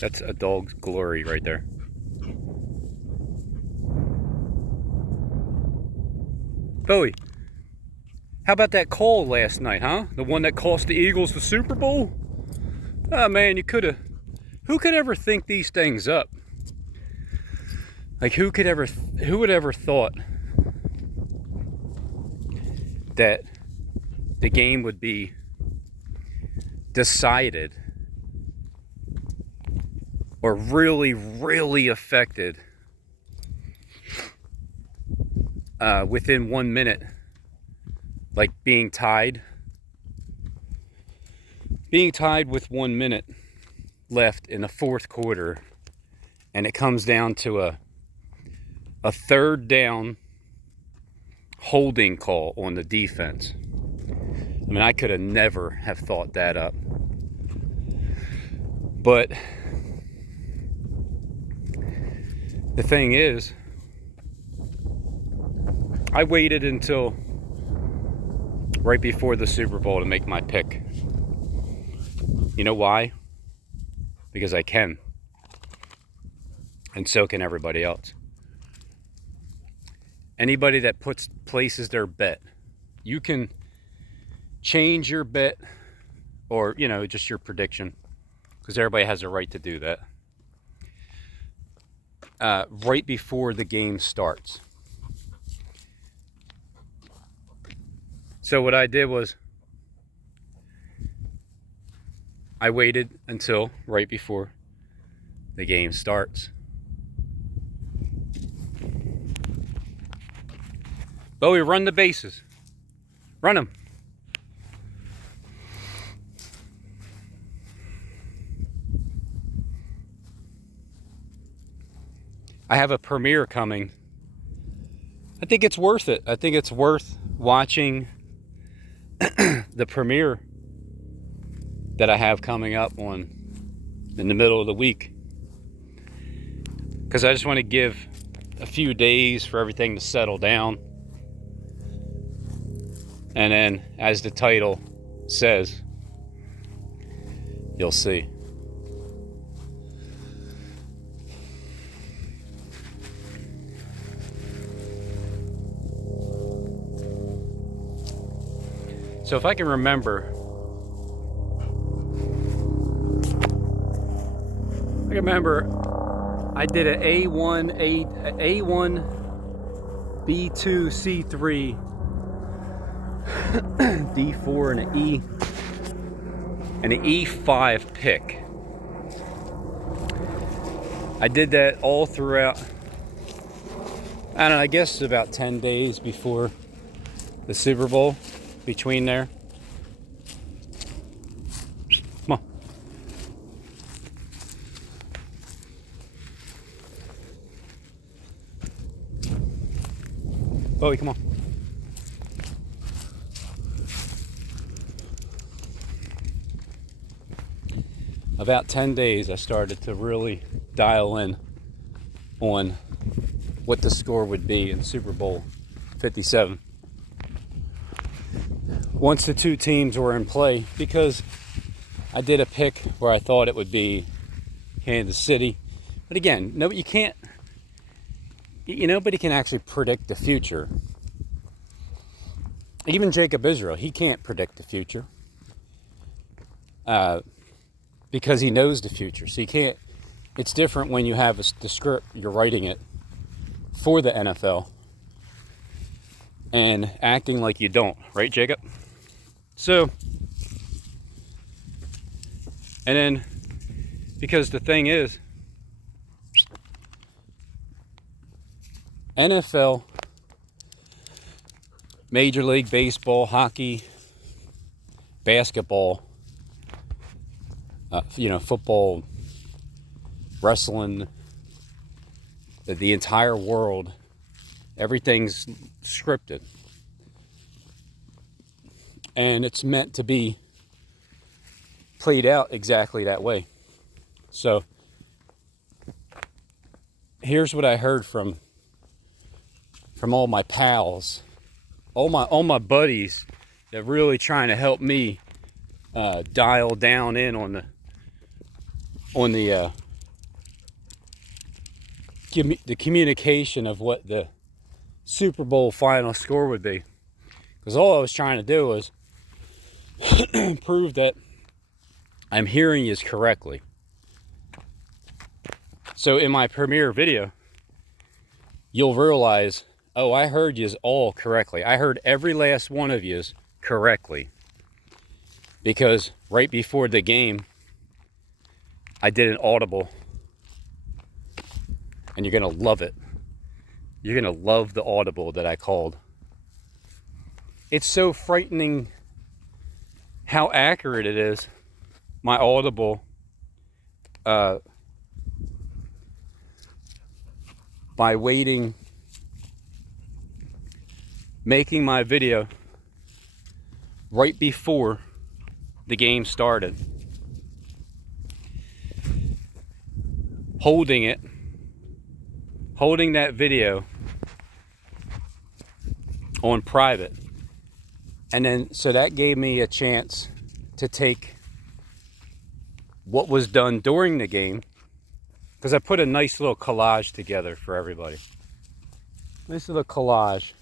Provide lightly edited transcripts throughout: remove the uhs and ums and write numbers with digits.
That's a dog's glory right there. Bowie, how about that call last night, huh? The one that cost the Eagles the Super Bowl? Oh man, you could have. Who could ever think these things up? Like who would ever thought that the game would be decided or really affected within 1 minute, like being tied with 1 minute left in the fourth quarter, and it comes down to a third down holding call on the defense. I mean, I could have never have thought that up. But the thing is, I waited until right before the Super Bowl to make my pick. You know why? Because I can. And so can everybody else. Anybody that places their bet, you can change your bet or, just your prediction, because everybody has a right to do that, right before the game starts. So what I did was I waited until right before the game starts. Bowie, run the bases. Run them. I have a premiere coming. I think it's worth it. I think it's worth watching the premiere that I have coming up in the middle of the week. Because I just want to give a few days for everything to settle down. And then, as the title says, you'll see. So if I can remember, I did an A1, B2, C3, D4, and an E5 pick. I did that all throughout, I don't know, I guess about 10 days before the Super Bowl, between there. Come on. Bowie, come on. About 10 days, I started to really dial in on what the score would be in Super Bowl 57. Once the two teams were in play, because I did a pick where I thought it would be Kansas City. But again, nobody can actually predict the future. Even Jacob Israel, he can't predict the future. Because he knows the future. So you can't, it's different when you have the script, you're writing it for the NFL and acting like you don't, right, Jacob? So, and then, because the thing is, NFL, Major League Baseball, hockey, basketball, football, wrestling, the entire world, everything's scripted. And it's meant to be played out exactly that way. So, here's what I heard from all my pals, all my buddies that really trying to help me dial down in on the the communication of what the Super Bowl final score would be. Because all I was trying to do was prove that I'm hearing you correctly. So in my premiere video, you'll realize, oh, I heard yous all correctly. I heard every last one of yous correctly. Because right before the game, I did an audible. And you're going to love it. You're going to love the audible that I called. It's so frightening how accurate it is. My audible by waiting, making my video right before the game started, holding that video on private, and then so that gave me a chance to take what was done during the game, because I put a nice little collage together for everybody. Nice little collage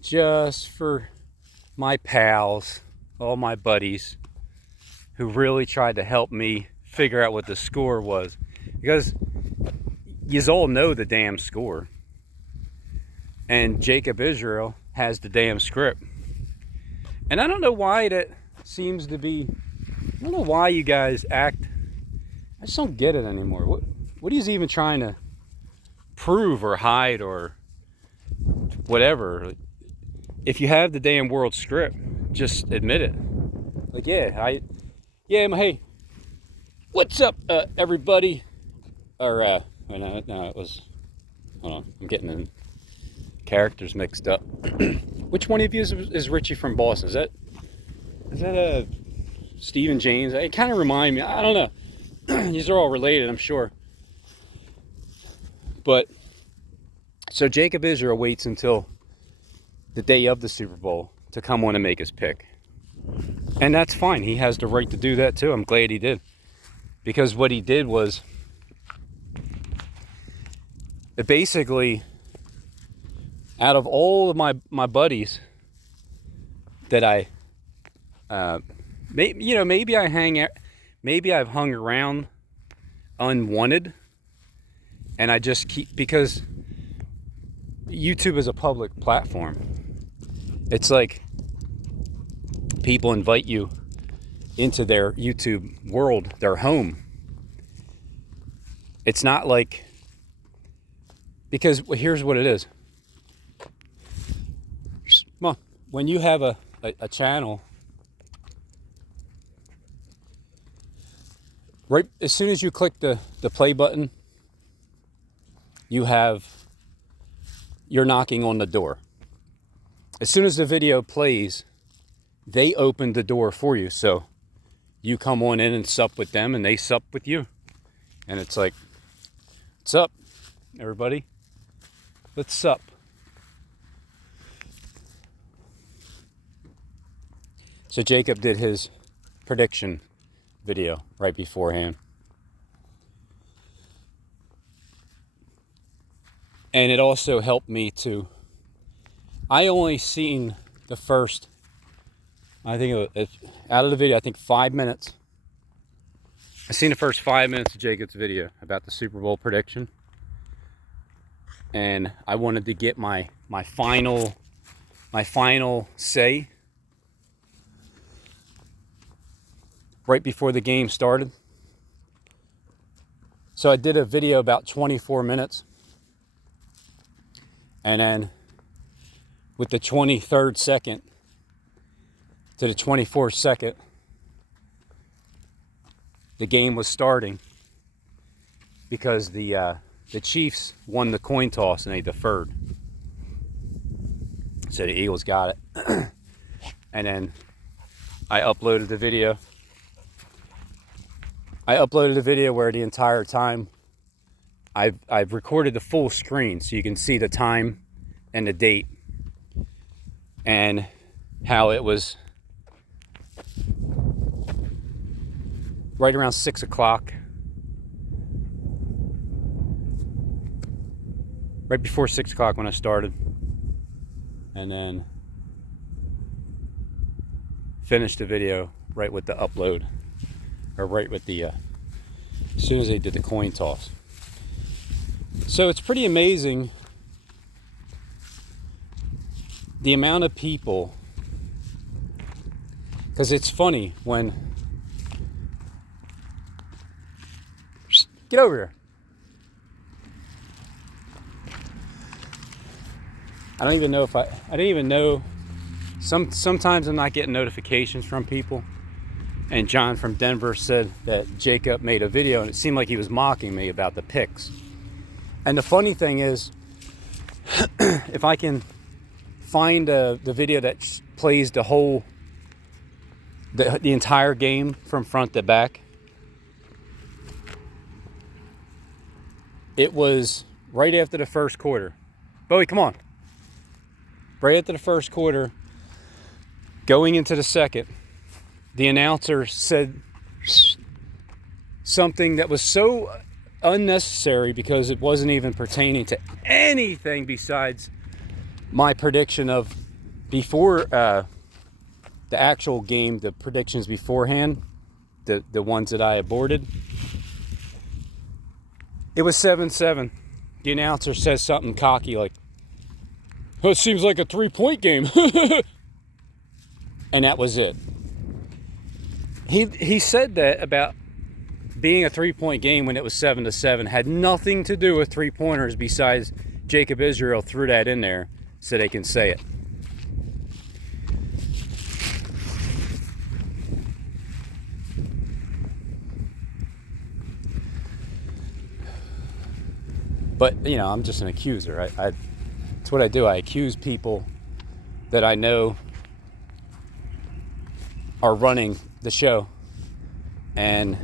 just for my pals, all my buddies who really tried to help me figure out what the score was, because yous all know the damn score, and Jacob Israel has the damn script. And I don't know why that seems to be, I don't know why you guys act, I just don't get it anymore. What are you even trying to prove or hide or whatever? If you have the damn world script, just admit it. Like, hey, what's up, everybody? Or, no, it was, hold on, I'm getting the characters mixed up. Which one of you is Richie from Boston? Is that Stephen James? It kind of remind me, I don't know. These are all related, I'm sure. But, so Jacob Israel waits until the day of the Super Bowl to come on and make his pick. And that's fine. He has the right to do that too. I'm glad he did. Because what he did was, it basically, out of all of my buddies that I, maybe I've hung around unwanted, and I just keep, because YouTube is a public platform. It's like people invite you into their YouTube world, their home. It's not like, because here's what it is. Come on. When you have a channel, right as soon as you click the play button, you're knocking on the door. As soon as the video plays, they open the door for you. So you come on in and sup with them, and they sup with you. And it's like, what's up, everybody? Let's sup. So Jacob did his prediction video right beforehand. And it also helped me to, I only seen the first, I think out of the video, I think 5 minutes. I seen the first 5 minutes of Jacob's video about the Super Bowl prediction. And I wanted to get my final say right before the game started. So I did a video about 24 minutes. And then with the 23rd second to the 24th second, the game was starting, because the Chiefs won the coin toss and they deferred. So the Eagles got it. And then I uploaded the video. I uploaded a video where the entire time I've recorded the full screen, so you can see the time and the date and how it was right around 6 o'clock right before 6 o'clock when I started, and then finished the video right with the upload, or right with the as soon as they did the coin toss. So it's pretty amazing the amount of people, because it's funny when, get over here. I don't even know if I didn't even know. Sometimes I'm not getting notifications from people. And John from Denver said that Jacob made a video and it seemed like he was mocking me about the picks. And the funny thing is, if I can find the video that plays the whole, the entire game from front to back, it was right after the first quarter. Bowie, come on. Right after the first quarter, going into the second, the announcer said something that was so unnecessary because it wasn't even pertaining to anything besides my prediction of before the actual game, the predictions beforehand, the ones that I aborted. It was 7-7. The announcer says something cocky like, "Oh, it seems like a 3-point game." And that was it. He said that about being a 3-point game when it was 7-7 had nothing to do with 3-pointers besides Jacob Israel threw that in there so they can say it. But, you know, I'm just an accuser. That's what I do. I accuse people that I know are running the show, and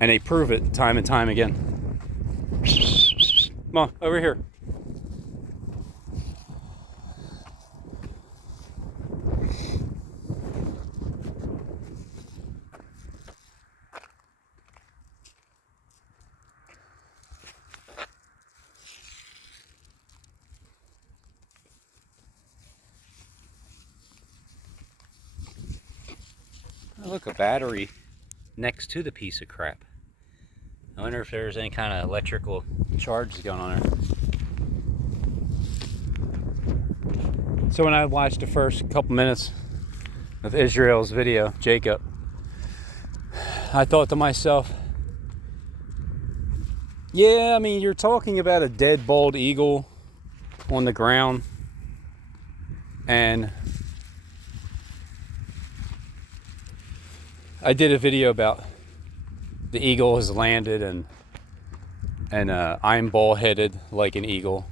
they prove it time and time again. Come on, over here. Oh, look, a battery next to the piece of crap. I wonder if there's any kind of electrical charge going on there. So when I watched the first couple minutes of Israel's video, Jacob, I thought to myself, yeah, I mean, you're talking about a dead bald eagle on the ground, and I did a video about the eagle has landed, and I'm bald-headed like an eagle,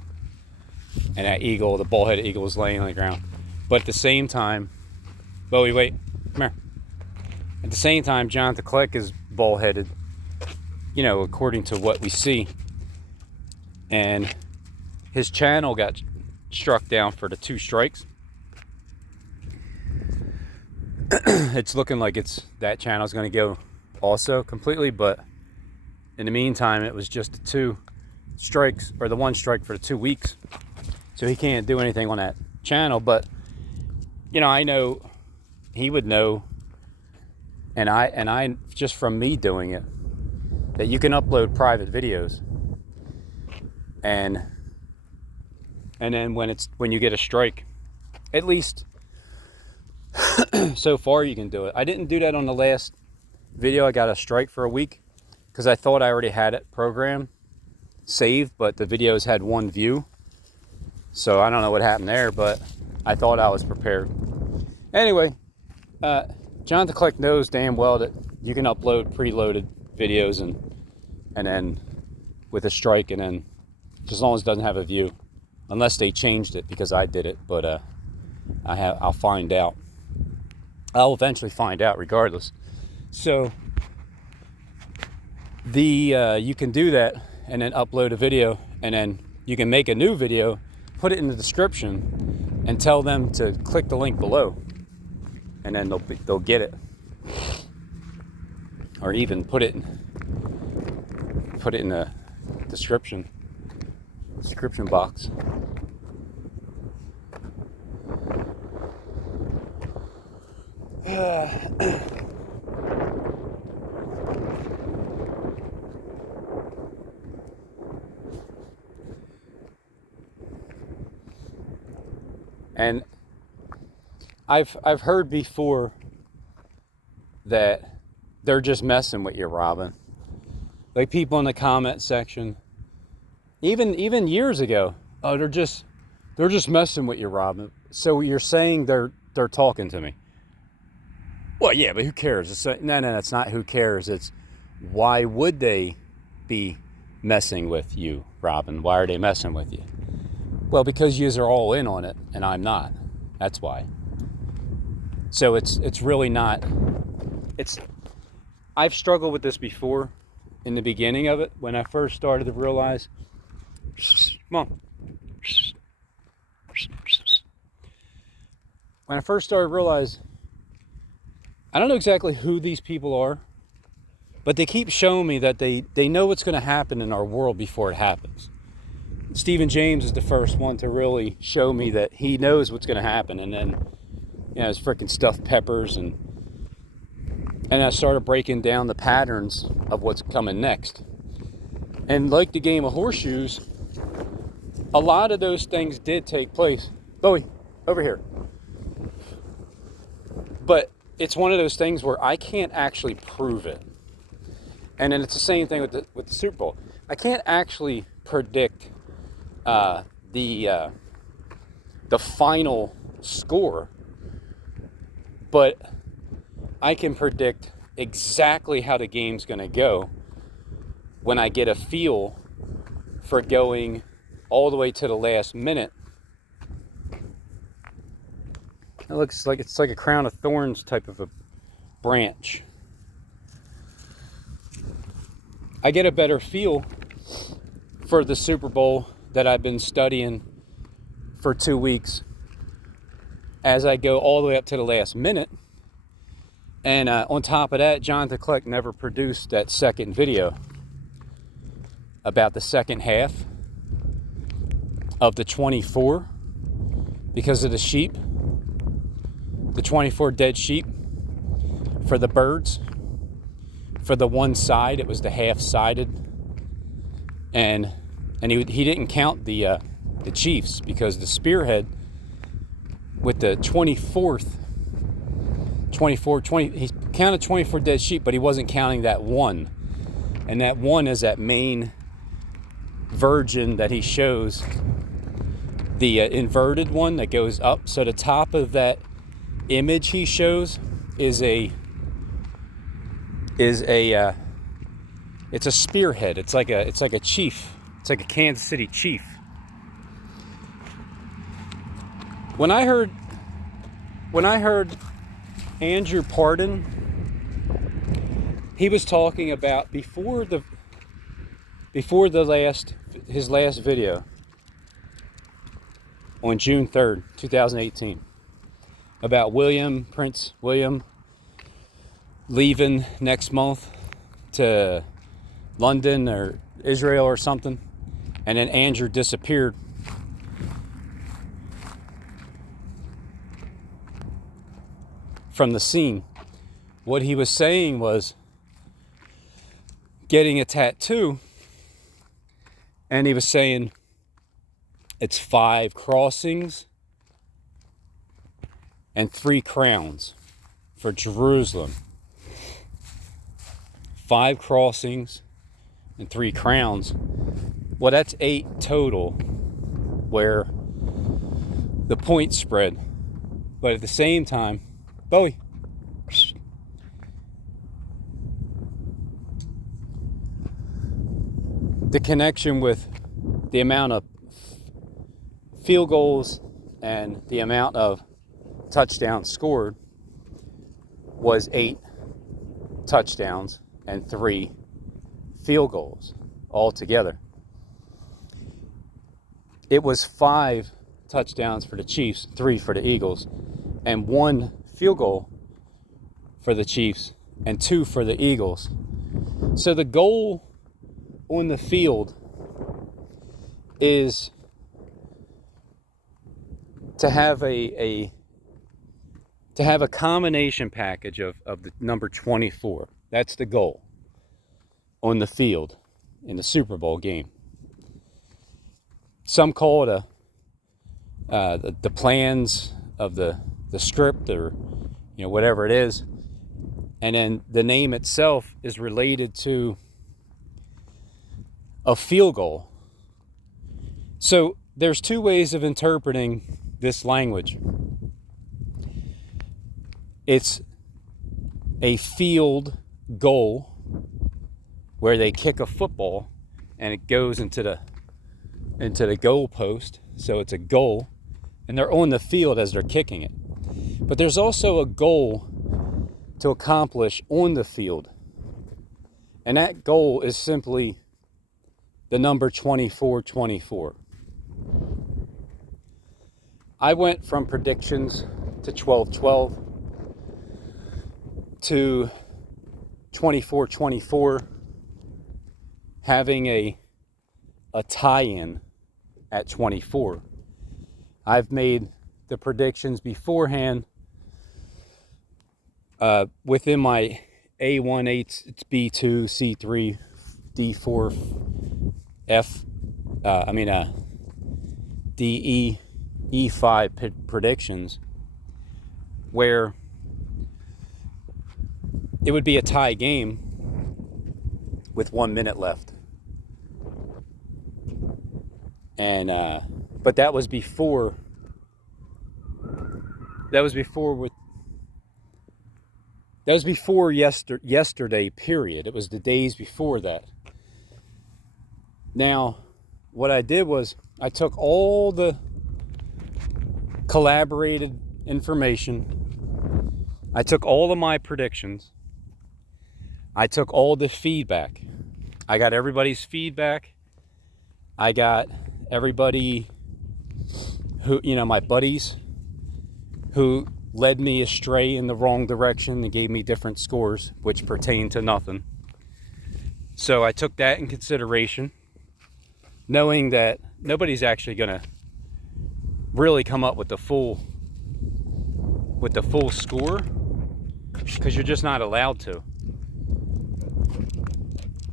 and that eagle, the bald-headed eagle, is laying on the ground. But at the same time, Bowie, wait, come here. At the same time, Jonathan Kleck is bald-headed, you know, according to what we see, and his channel got struck down for the 2 strikes. It's looking like that channel's going to go also completely, but in the meantime, it was just the 2 strikes, or the 1 strike for the 2 weeks, so he can't do anything on that channel. But you know, I know he would know, and I just from me doing it, that you can upload private videos, and then when you get a strike, at least so far you can do it. I didn't do that on the last video. I got a strike for a week because I thought I already had it programmed, saved, but the videos had 1 view. So I don't know what happened there, but I thought I was prepared. Anyway, Jonathan Kleck knows damn well that you can upload preloaded videos and then with a strike, and then just as long as it doesn't have a view, unless they changed it, because I did it, but I'll find out. I'll eventually find out regardless. So you can do that and then upload a video, and then you can make a new video, put it in the description, and tell them to click the link below, and then they'll get it. Or even put it in description box. And I've heard before that they're just messing with you, Robin. Like people in the comment section, even years ago, oh, they're just messing with you, Robin. So you're saying they're talking to me? Well, yeah, but who cares? No, it's not who cares. It's why would they be messing with you, Robin? Why are they messing with you? Well, because yous are all in on it and I'm not. That's why. So it's really not. I've struggled with this before in the beginning of it when I first started to realize. Come on. When I first started to realize, I don't know exactly who these people are, but they keep showing me that they know what's going to happen in our world before it happens. Stephen James is the first one to really show me that he knows what's going to happen, and then his freaking stuffed peppers, and I started breaking down the patterns of what's coming next. And like the game of horseshoes, a lot of those things did take place. Bowie, over here. But it's one of those things where I can't actually prove it. And then it's the same thing with the Super Bowl. I can't actually predict the final score, but I can predict exactly how the game's going to go when I get a feel for going all the way to the last minute. It looks like it's like a crown of thorns type of a branch. I get a better feel for the Super Bowl that I've been studying for 2 weeks as I go all the way up to the last minute. And on top of that, Jonathan Kleck never produced that second video about the second half of the 24 because of the sheep, the 24 dead sheep for the birds. For the one side, it was the half-sided, and he didn't count the Chiefs because the spearhead with the 24th, 20, he counted 24 dead sheep, but he wasn't counting that one, and that one is that main virgin that he shows, the inverted one that goes up. So the top of that image he shows is a it's a spearhead. It's like a chief. It's like a Kansas City chief. When I heard Andrew Pardon, he was talking about before his last video on June 3rd, 2018, about Prince William leaving next month to London or Israel or something, and then Andrew disappeared. From the scene. What he was saying was getting a tattoo, and he was saying it's 5 crossings and 3 crowns for Jerusalem. 5 crossings and 3 crowns. Well, that's 8 total where the points spread. But at the same time, Bowie, the connection with the amount of field goals and the amount of touchdowns scored was 8 touchdowns and 3 field goals altogether. It was 5 touchdowns for the Chiefs, 3 for the Eagles, and 1 field goal for the Chiefs and 2 for the Eagles. So the goal on the field is to have a combination package of the number 24. That's the goal on the field in the Super Bowl game. Some call it the plans of the script, or whatever it is, and then the name itself is related to a field goal. So there's two ways of interpreting this language. It's a field goal where they kick a football and it goes into the goal post, so it's a goal, and they're on the field as they're kicking it. But there's also a goal to accomplish on the field, and that goal is simply the number 24-24. I went from predictions to 12-12 to 24-24, having a tie-in at 24. I've made the predictions beforehand within my A1, it's B2, C3, D4, F, DE, E5 predictions, where it would be a tie game with 1 minute left. And but that was before yesterday period. It was the days before that. Now, what I did was I took all the collaborated information, I took all of my predictions, I took all the feedback. I got everybody's feedback. I got everybody who, my buddies who led me astray in the wrong direction and gave me different scores, which pertain to nothing. So I took that in consideration, knowing that nobody's actually going to really come up with the full score, because you're just not allowed to.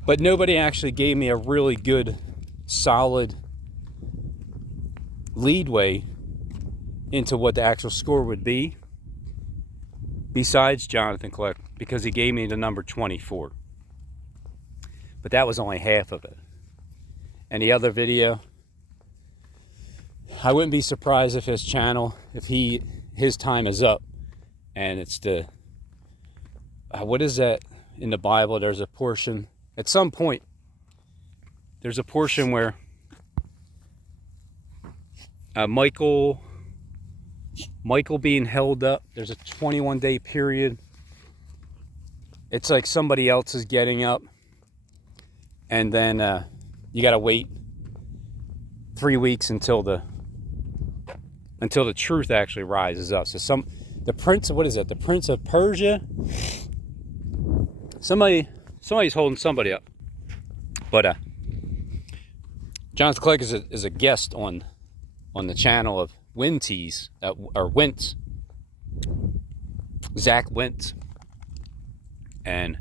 But nobody actually gave me a really good, solid leadway into what the actual score would be, besides Jonathan Kleck, because he gave me the number 24. But that was only half of it. And the other video, I wouldn't be surprised if his channel, his time is up, and it's the what is that in the Bible? There's a portion at some point. There's a portion where Michael being held up. There's a 21-day period. It's like somebody else is getting up, and then you got to wait 3 weeks until the truth actually rises up. So the prince of Persia. Somebody's holding somebody up. But Jonathan Kleck is a guest on the channel of Wintz, Zach Wentz, and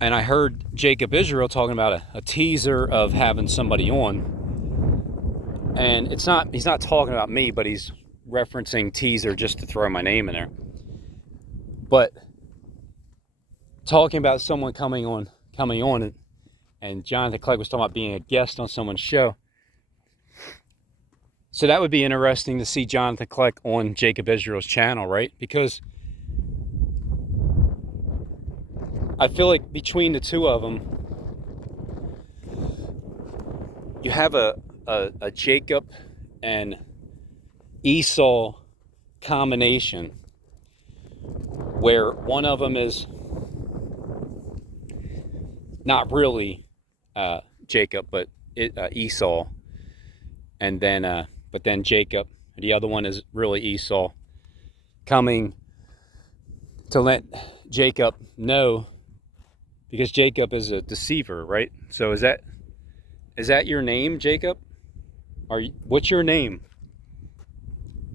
I heard Jacob Israel talking about a teaser of having somebody on, and he's not talking about me, but he's referencing teaser just to throw my name in there. But talking about someone coming on, and Jonathan Kleck was talking about being a guest on someone's show. So that would be interesting to see Jonathan Kleck on Jacob Israel's channel, right? Because I feel like between the two of them, you have a Jacob and Esau combination, where one of them is not really Jacob, but Esau, and then but then Jacob, the other one is really Esau, coming to let Jacob know, because Jacob is a deceiver, right? So is Is that your name, Jacob? What's your name?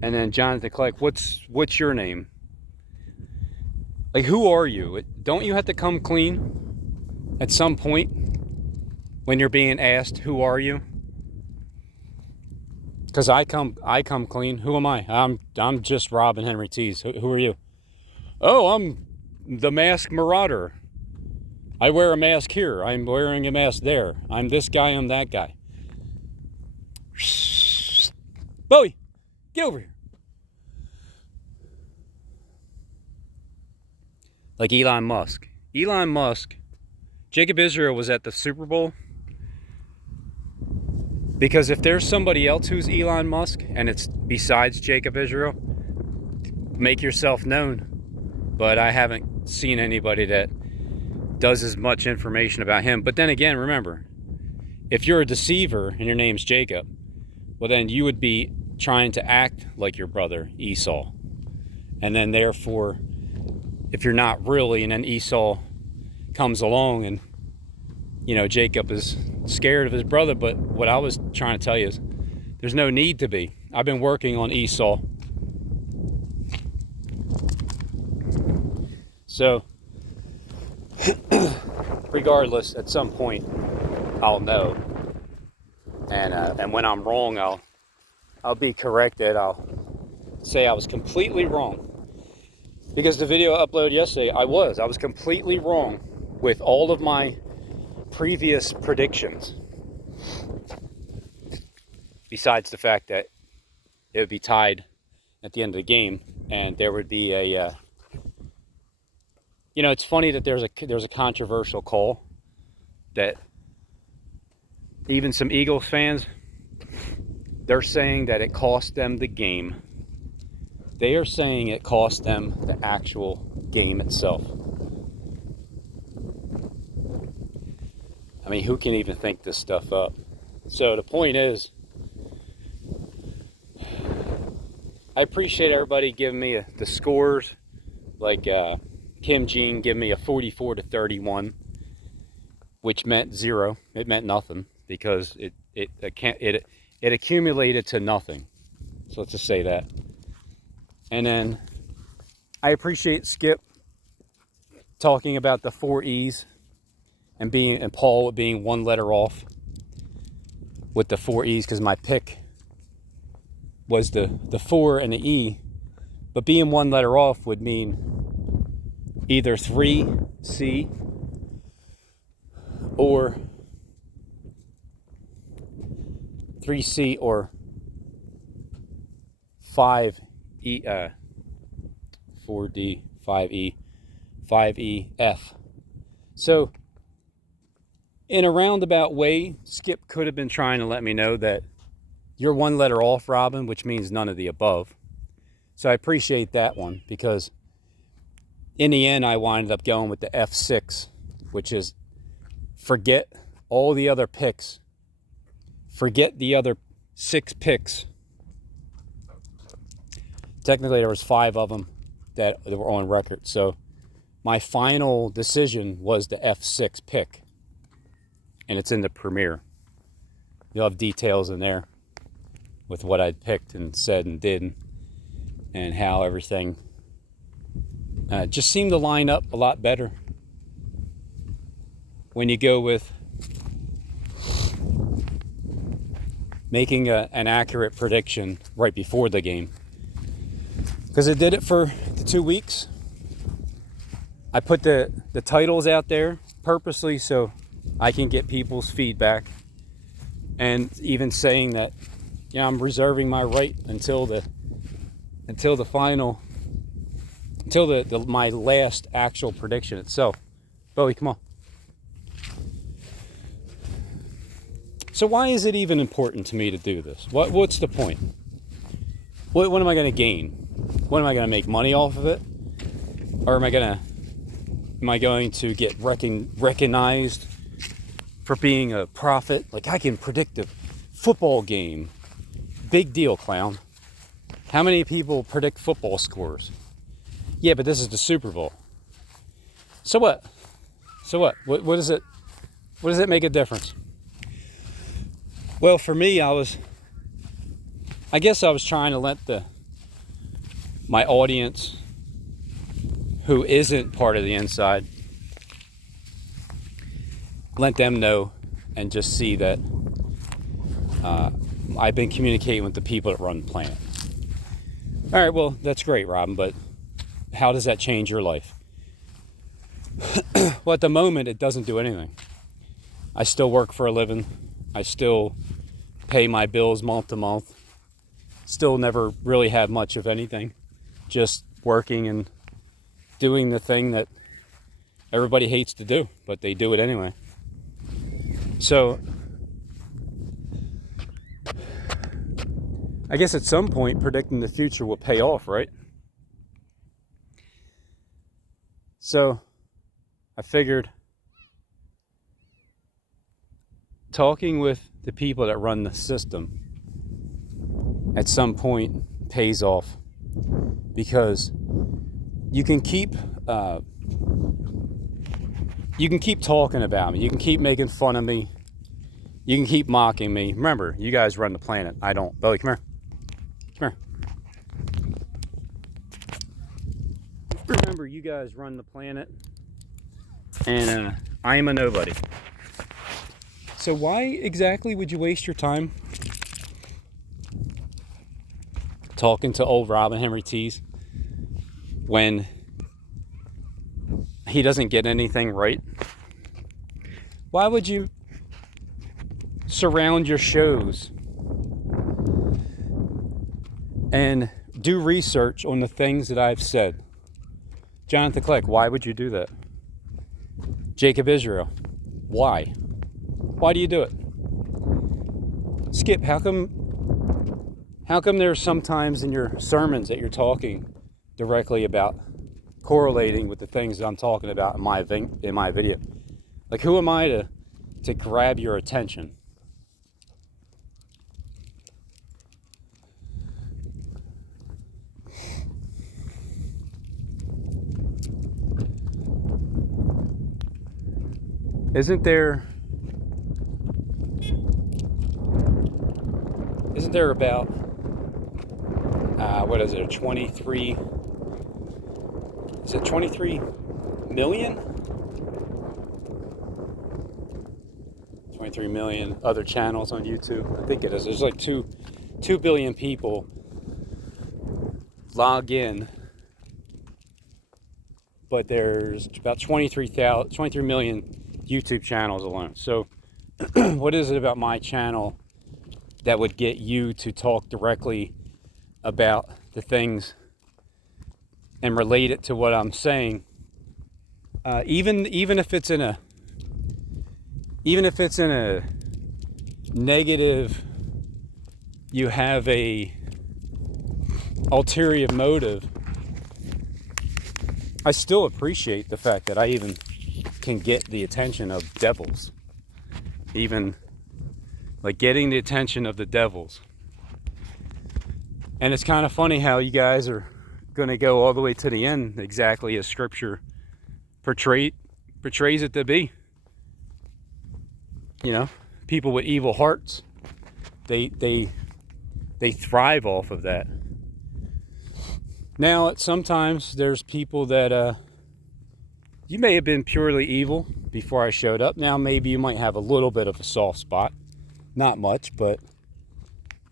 And then Jonathan Kleck, what's your name? Like, who are you? Don't you have to come clean at some point when you're being asked, who are you? Because I come clean. Who am I? I'm just Robin Henry Tees. Who are you? Oh, I'm the Masked Marauder. I wear a mask here. I'm wearing a mask there. I'm this guy. I'm that guy. Bowie, get over here. Like Elon Musk. Elon Musk, Jacob Israel was at the Super Bowl because if there's somebody else who's Elon Musk and it's besides Jacob Israel, make yourself known. But I haven't seen anybody that does as much information about him. But then again, remember, if you're a deceiver and your name's Jacob, well then you would be trying to act like your brother Esau. And then therefore, if you're not really, and then Esau comes along and, you know, Jacob is scared of his brother. But what I was trying to tell you is there's no need to be. I've been working on Esau. So, regardless, at some point, I'll know. And when I'm wrong, I'll be corrected. I'll say I was completely wrong. Because the video I uploaded yesterday, I was completely wrong with all of my previous predictions. Besides the fact that it would be tied at the end of the game, and there would be a, you know, it's funny that there's a controversial call that even some Eagles fans, they're saying that it cost them the game. They are saying it cost them the actual game itself. I mean, who can even think this stuff up? So the point is, I appreciate everybody giving me the scores. Like Kim Jean gave me a 44-31, which meant 0. It meant nothing because it accumulated to nothing. So let's just say that. And then I appreciate Skip talking about the 4 E's and Paul being 1 letter off with the 4 E's, because my pick was the 4 and the E, but being 1 letter off would mean either 3C or 5E, 4D, 5E, 5EF. So in a roundabout way, Skip could have been trying to let me know that you're 1 letter off, Robin, which means none of the above. So I appreciate that one, because in the end I wound up going with the F6, which is forget all the other picks. Forget the other 6 picks. Technically there was 5 of them that were on record. So my final decision was the F6 pick. And it's in the premiere. You'll have details in there with what I'd picked and said and did, and how everything just seemed to line up a lot better when you go with making an accurate prediction right before the game. Because it did it for the 2 weeks. I put the titles out there purposely so I can get people's feedback, and even saying that, you know, I'm reserving my right until the final, until my last actual prediction itself. Bowie, come on. So why is it even important to me to do this? What's the point? What am I going to gain? What am I going to make money off of it? Or am I going to get recognized for being a prophet? Like, I can predict a football game. Big deal, clown. How many people predict football scores? Yeah, but this is the Super Bowl. So what? So what? What does it make a difference? Well, for me, I guess I was trying to let my audience who isn't part of the inside, let them know and just see that I've been communicating with the people that run the planet. All right, well, that's great, Robin, but how does that change your life? Well, at the moment, it doesn't do anything. I still work for a living. I still pay my bills month to month. Still never really have much of anything. Just working and doing the thing that everybody hates to do, but they do it anyway. So, I guess at some point, predicting the future will pay off, right? So, I figured talking with the people that run the system at some point pays off, because you can keep talking about me, you can keep making fun of me, you can keep mocking me. Remember, you guys run the planet. I don't. Bowie, come here. Come here. Remember, you guys run the planet, and I am a nobody. So why exactly would you waste your time talking to old Robin Henry Tees when he doesn't get anything right? Why would you surround your shows and do research on the things that I've said? Jonathan Kleck, why would you do that? Jacob Israel, why? Why do you do it? Skip, how come there's sometimes in your sermons that you're talking directly about, correlating with the things that I'm talking about in my video? Like, who am I to grab your attention? Isn't there about, what is it, 23 million? 23 million other channels on YouTube. I think it is. There's like 2 billion people log in, but there's about 23 million YouTube channels alone. So what is it about my channel that would get you to talk directly about the things and relate it to what I'm saying? Even if it's in a negative, you have a ulterior motive, I still appreciate the fact that I even can get the attention of devils. Even like getting the attention of the devils. And it's kind of funny how you guys are going to go all the way to the end, exactly as Scripture portrays it to be. You know, people with evil hearts, they thrive off of that. Now, sometimes there's people that you may have been purely evil before I showed up. Now, maybe you might have a little bit of a soft spot. Not much, but,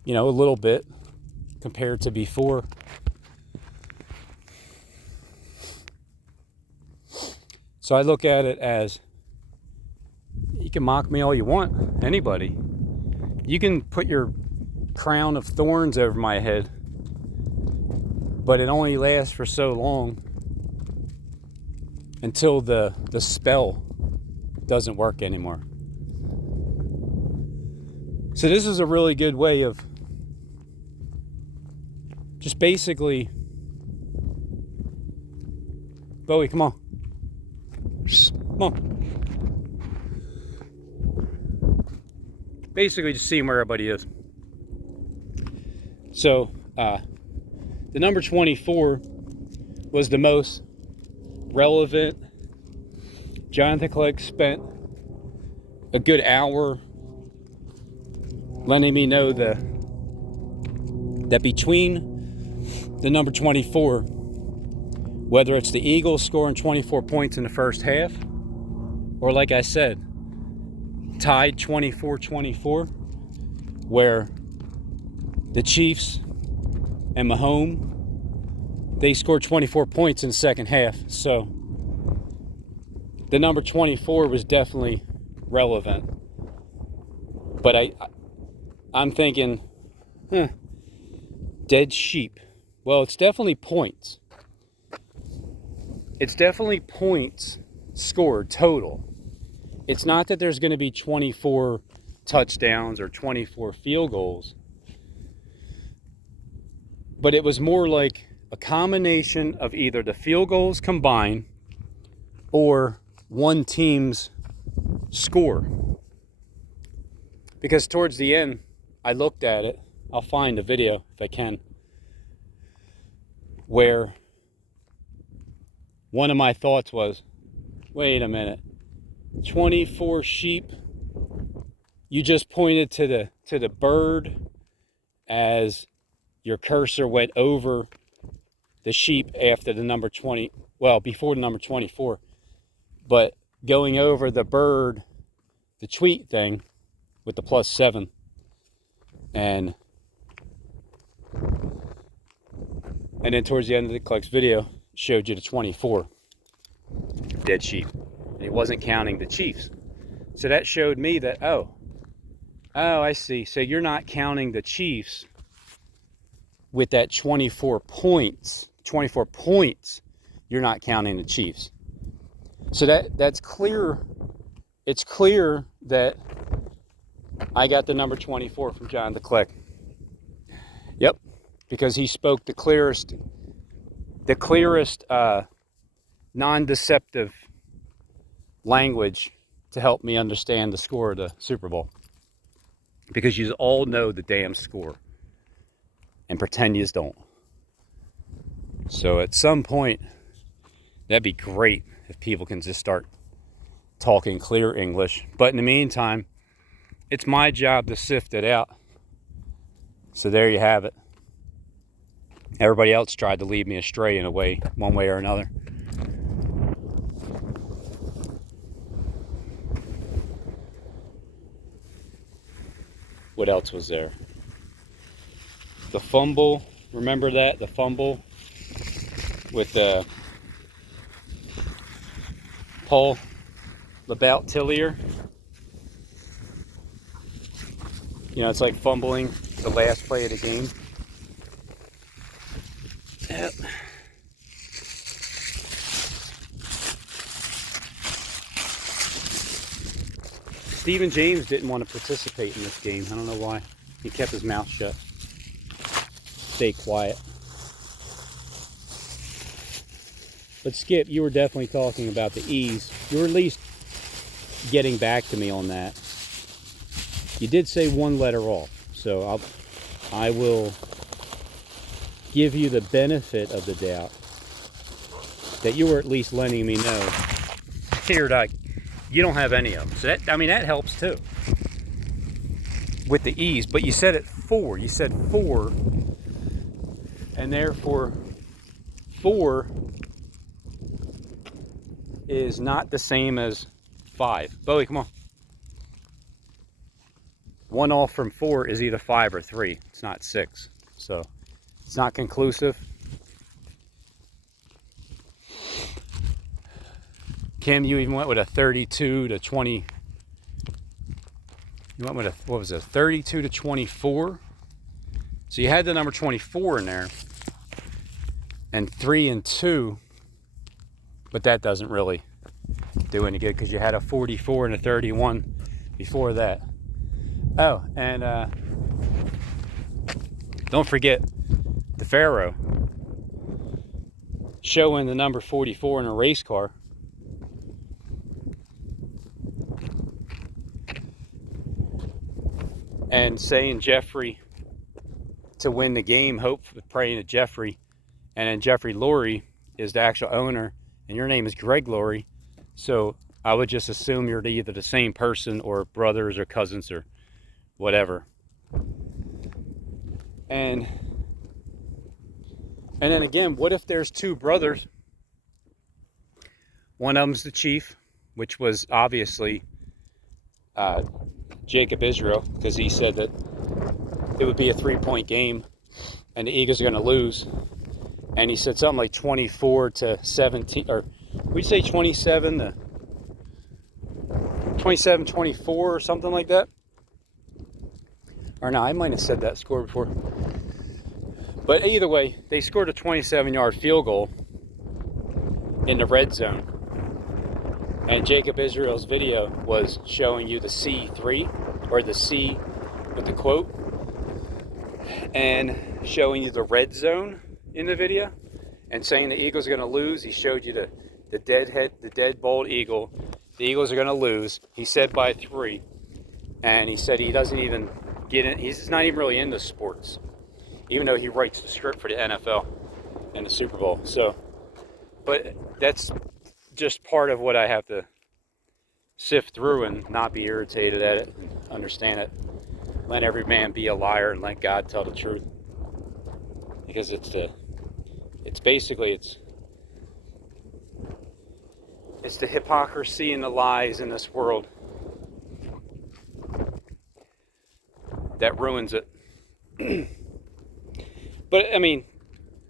you know, a little bit compared to before. So I look at it as, you can mock me all you want, anybody. You can put your crown of thorns over my head, but it only lasts for so long until the spell doesn't work anymore. So this is a really good way of just basically, Bowie, come on. Come on. Basically just seeing where everybody is. So, the number 24 was the most relevant. Jonathan Kleck spent a good hour letting me know that between the number 24, whether it's the Eagles scoring 24 points in the first half, or like I said, tied 24-24, where the Chiefs and Mahomes, they scored 24 points in the second half. So the number 24 was definitely relevant. But I'm thinking, dead sheep. Well, it's definitely points. It's definitely points scored total. It's not that there's going to be 24 touchdowns or 24 field goals. But it was more like a combination of either the field goals combined or one team's score. Because towards the end, I looked at it. I'll find a video if I can, where one of my thoughts was, wait a minute, 24 sheep, you just pointed to the bird as your cursor went over the sheep after the number 20, well, before the number 24, but going over the bird, the tweet thing with the +7, and then towards the end of the Cluck's video showed you the 24 dead sheep, and it wasn't counting the Chiefs. So that showed me that, oh, I see. So you're not counting the Chiefs with that 24 points. You're not counting the Chiefs. So that's clear. It's clear that I got the number 24 from John DeClick. Yep, because he spoke the clearest non-deceptive language to help me understand the score of the Super Bowl. Because you all know the damn score and pretend you don't. So at some point, that'd be great if people can just start talking clear English. But in the meantime, it's my job to sift it out. So there you have it. Everybody else tried to lead me astray in a way, one way or another. What else was there? The fumble, remember that? The fumble with Paul Labout-Tillier. You know, it's like fumbling the last play of the game. Yep. Stephen James didn't want to participate in this game. I don't know why. He kept his mouth shut. Stay quiet. But Skip, you were definitely talking about the E's. You were at least getting back to me on that. You did say one letter off, so I will give you the benefit of the doubt that you were at least letting me know here that you don't have any of them. So that helps too with the E's. But you said it 4. You said 4, and therefore 4 is not the same as 5. Bowie, come on. 1 off from 4 is either 5 or 3. It's not 6. So it's not conclusive. Kim, you even went with a 32 to 20. You went with a, what was it, 32 to 24? So you had the number 24 in there. And 3 and 2. But that doesn't really do any good because you had a 44 and a 31 before that. Oh, and don't forget the Pharaoh showing the number 44 in a race car. And saying Jeffrey to win the game, praying to Jeffrey. And then Jeffrey Lurie is the actual owner, and your name is Greg Lurie. So I would just assume you're either the same person or brothers or cousins or whatever. And then again, what if there's two brothers? One of them's the chief, which was obviously Jacob Israel, because he said that it would be a 3-point game and the Eagles are going to lose. And he said something like 24-17, or we'd say 27-24 or something like that. Or no, I might have said that score before. But either way, they scored a 27-yard field goal in the red zone. And Jacob Israel's video was showing you the C3, or the C with the quote, and showing you the red zone in the video, and saying the Eagles are going to lose. He showed you the dead bald eagle. The Eagles are going to lose. He said by 3, and he said he doesn't even get in. He's not even really into sports, even though he writes the script for the NFL and the Super Bowl. So, but that's just part of what I have to sift through and not be irritated at it and understand it. Let every man be a liar and let God tell the truth. Because it's the hypocrisy and the lies in this world that ruins it. But I mean,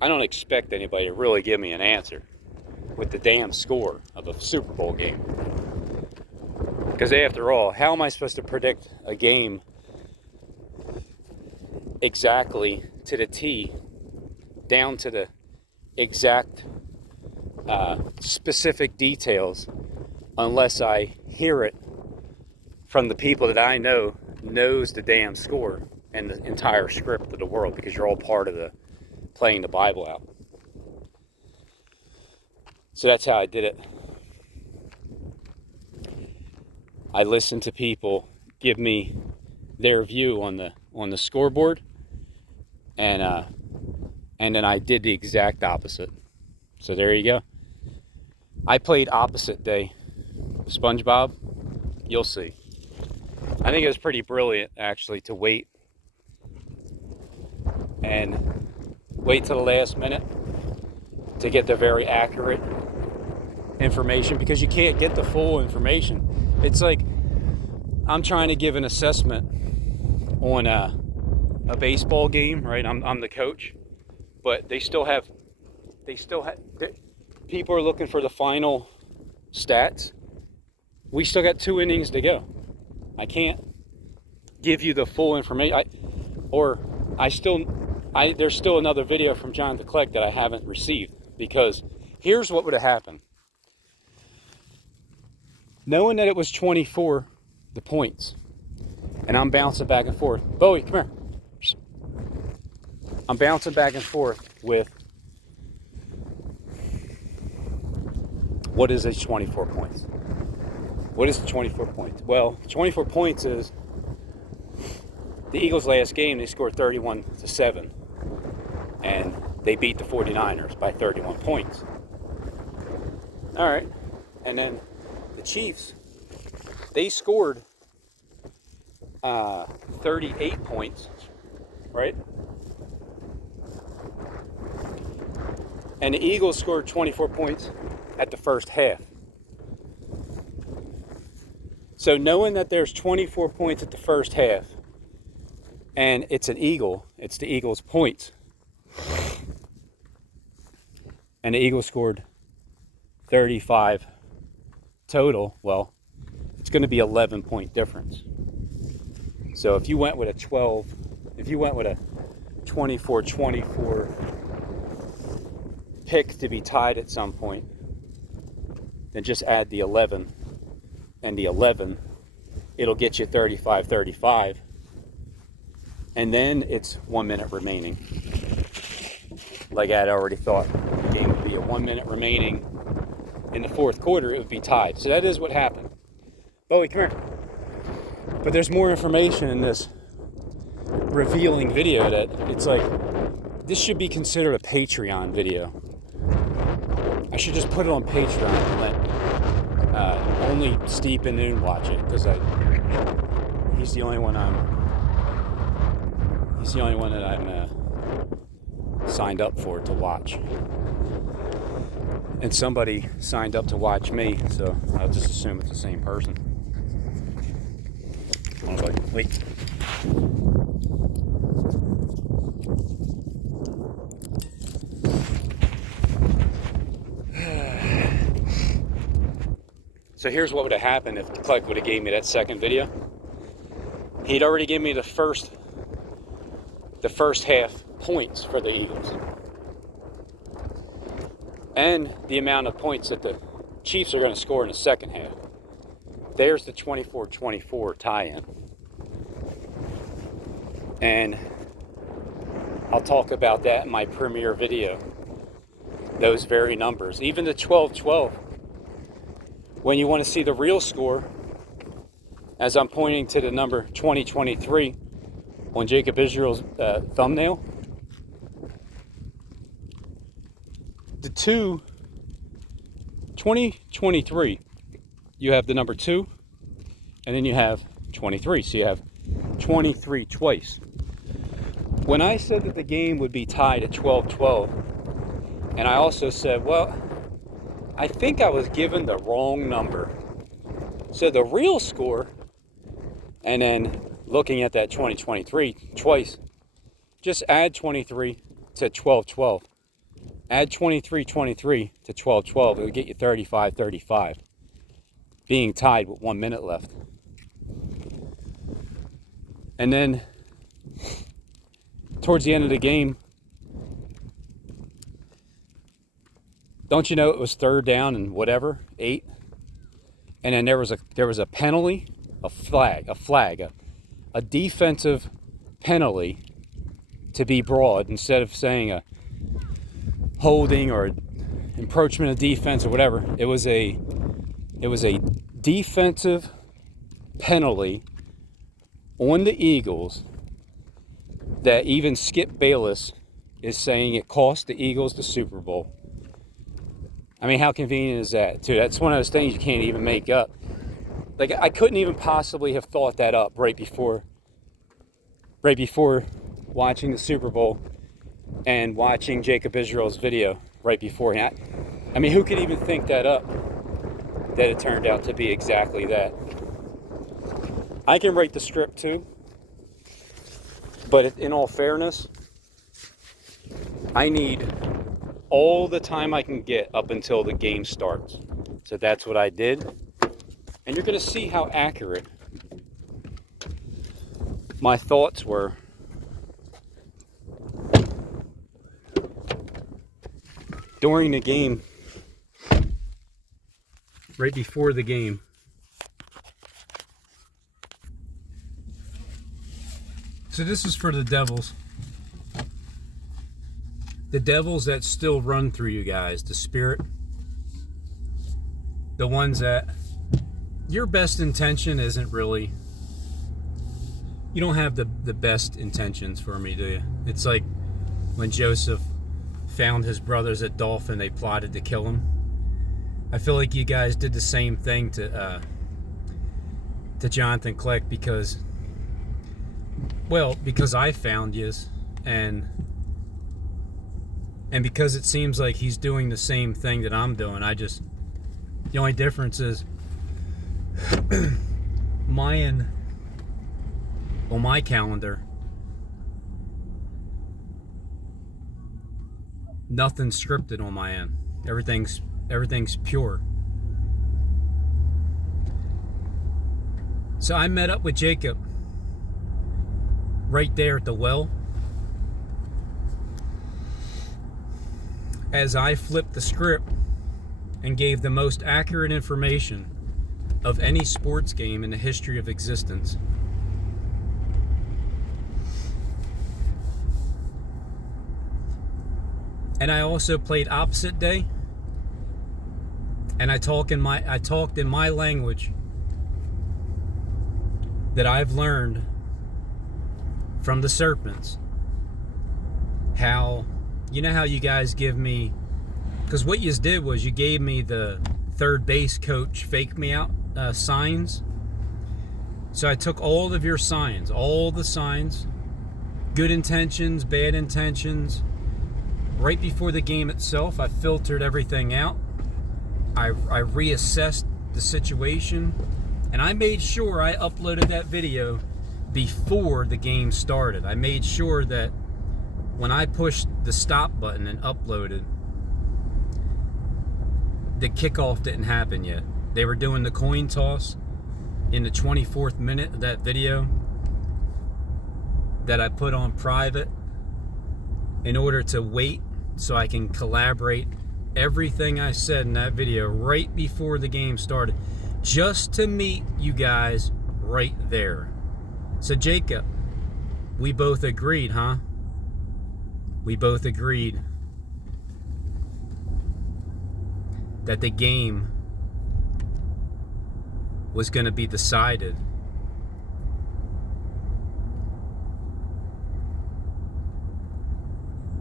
I don't expect anybody to really give me an answer with the damn score of a Super Bowl game. Because after all, how am I supposed to predict a game exactly to the T, down to the exact specific details, unless I hear it from the people that I know knows the damn score and the entire script of the world, because you're all part of the playing the Bible out. So that's how I did it. I listened to people give me their view on the scoreboard, and then I did the exact opposite. So there you go. I played opposite day SpongeBob. You'll see. I think it was pretty brilliant, actually, to wait till the last minute to get the very accurate information, because you can't get the full information. It's like I'm trying to give an assessment on a baseball game, right? I'm the coach, but they still have people are looking for the final stats. We still got 2 innings to go. I can't give you the full information. There's still another video from John DeClerc that I haven't received, because here's what would have happened. Knowing that it was 24, the points, and I'm bouncing back and forth. Bowie, come here. I'm bouncing back and forth with what is a 24 points? What is the 24 points? Well, 24 points is the Eagles' last game. They scored 31-7, and they beat the 49ers by 31 points. All right, and then the Chiefs, they scored 38 points, right? And the Eagles scored 24 points at the first half. So knowing that there's 24 points at the first half, and it's an Eagle, it's the Eagles' points, and the Eagles scored 35 total, well, it's going to be 11-point difference. So if you went with a 24-24 pick to be tied at some point, then just add the 11 and the 11, it'll get you 35-35, and then it's 1 minute remaining. Like I had already thought, the game would be a 1 minute remaining in the fourth quarter, it would be tied. So that is what happened. Bowie, come here. But there's more information in this revealing video that it's like, this should be considered a Patreon video. I should just put it on Patreon and let only Steve and Noon watch it, because he's the only one that I'm signed up for it to watch. And somebody signed up to watch me, so I'll just assume it's the same person. Hold on, buddy. Wait. So here's what would have happened if Kleck would have gave me that second video. He'd already given me the first half points for the Eagles. And the amount of points that the Chiefs are going to score in the second half. There's the 24-24 tie-in. And I'll talk about that in my premiere video. Those very numbers. Even the 12-12. When you want to see the real score, as I'm pointing to the number 2023 on Jacob Israel's thumbnail, the 2023, you have the number 2, and then you have 23. So you have 23 twice. When I said that the game would be tied at 12-12, and I also said, well, I think I was given the wrong number. So the real score, and then looking at that 2023 twice, just add 23 to 12-12. Add 23-23 to 12-12. It would get you 35-35. Being tied with 1 minute left. And then towards the end of the game, don't you know it was 3rd down and whatever, 8? And then there was a penalty, a defensive penalty to be broad instead of saying a holding or encroachment of defense or whatever. It was a defensive penalty on the Eagles that even Skip Bayless is saying it cost the Eagles the Super Bowl. I mean, how convenient is that, too? That's one of those things you can't even make up. Like, I couldn't even possibly have thought that up right before watching the Super Bowl and watching Jacob Israel's video right beforehand. I mean, who could even think that up? That it turned out to be exactly that. I can write the script too, but in all fairness, I need all the time I can get up until the game starts. So that's what I did. And you're going to see how accurate my thoughts were during the game, right before the game. So this is for the Devils. The Devils that still run through you guys, the spirit. The ones that your best intention isn't really, you don't have the best intentions for me, do you? It's like when Joseph found his brothers at Dolphin, they plotted to kill him. I feel like you guys did the same thing to Jonathan Kleck because I found yous, and because it seems like he's doing the same thing that I'm doing. The only difference is on my calendar, nothing's scripted on my end. Everything's pure. So I met up with Jacob right there at the well as I flipped the script and gave the most accurate information of any sports game in the history of existence. And I also played opposite day, and I talked in my language that I've learned from the Serpents. How, you know how you guys give me, because what you did was you gave me the third base coach fake me out signs. So I took all of your signs, all the signs, good intentions, bad intentions, right before the game itself, I filtered everything out. I reassessed the situation, and I made sure I uploaded that video before the game started. I made sure that when I pushed the stop button and uploaded, the kickoff didn't happen yet. They were doing the coin toss in the 24th minute of that video that I put on private in order to wait so I can collaborate everything I said in that video right before the game started, just to meet you guys right there. So Jacob, we both agreed, huh? We both agreed that the game was going to be decided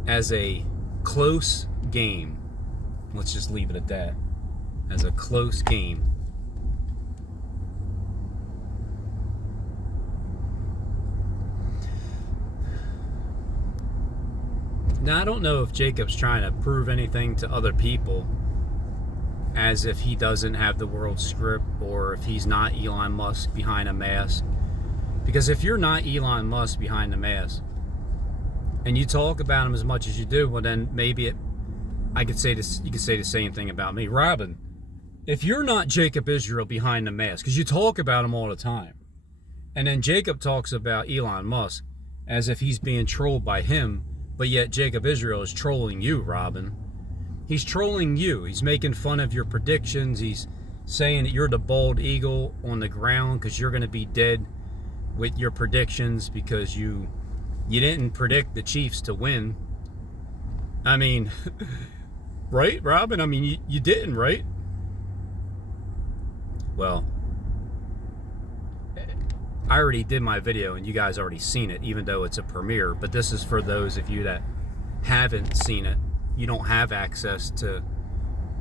as a close game. Let's just leave it at that. As a close game. Now, I don't know if Jacob's trying to prove anything to other people, as if he doesn't have the world script, or if he's not Elon Musk behind a mask. Because if you're not Elon Musk behind the mask, and you talk about him as much as you do, well, then maybe I could say this. You could say the same thing about me, Robin. If you're not Jacob Israel behind the mask, because you talk about him all the time, and then Jacob talks about Elon Musk as if he's being trolled by him, but yet Jacob Israel is trolling you, Robin. He's trolling you. He's making fun of your predictions. He's saying that you're the bald eagle on the ground because you're going to be dead with your predictions because you didn't predict the Chiefs to win. I mean, right, Robin? I mean, you didn't, right? Well, I already did my video and you guys already seen it, even though it's a premiere. But this is for those of you that haven't seen it. You don't have access to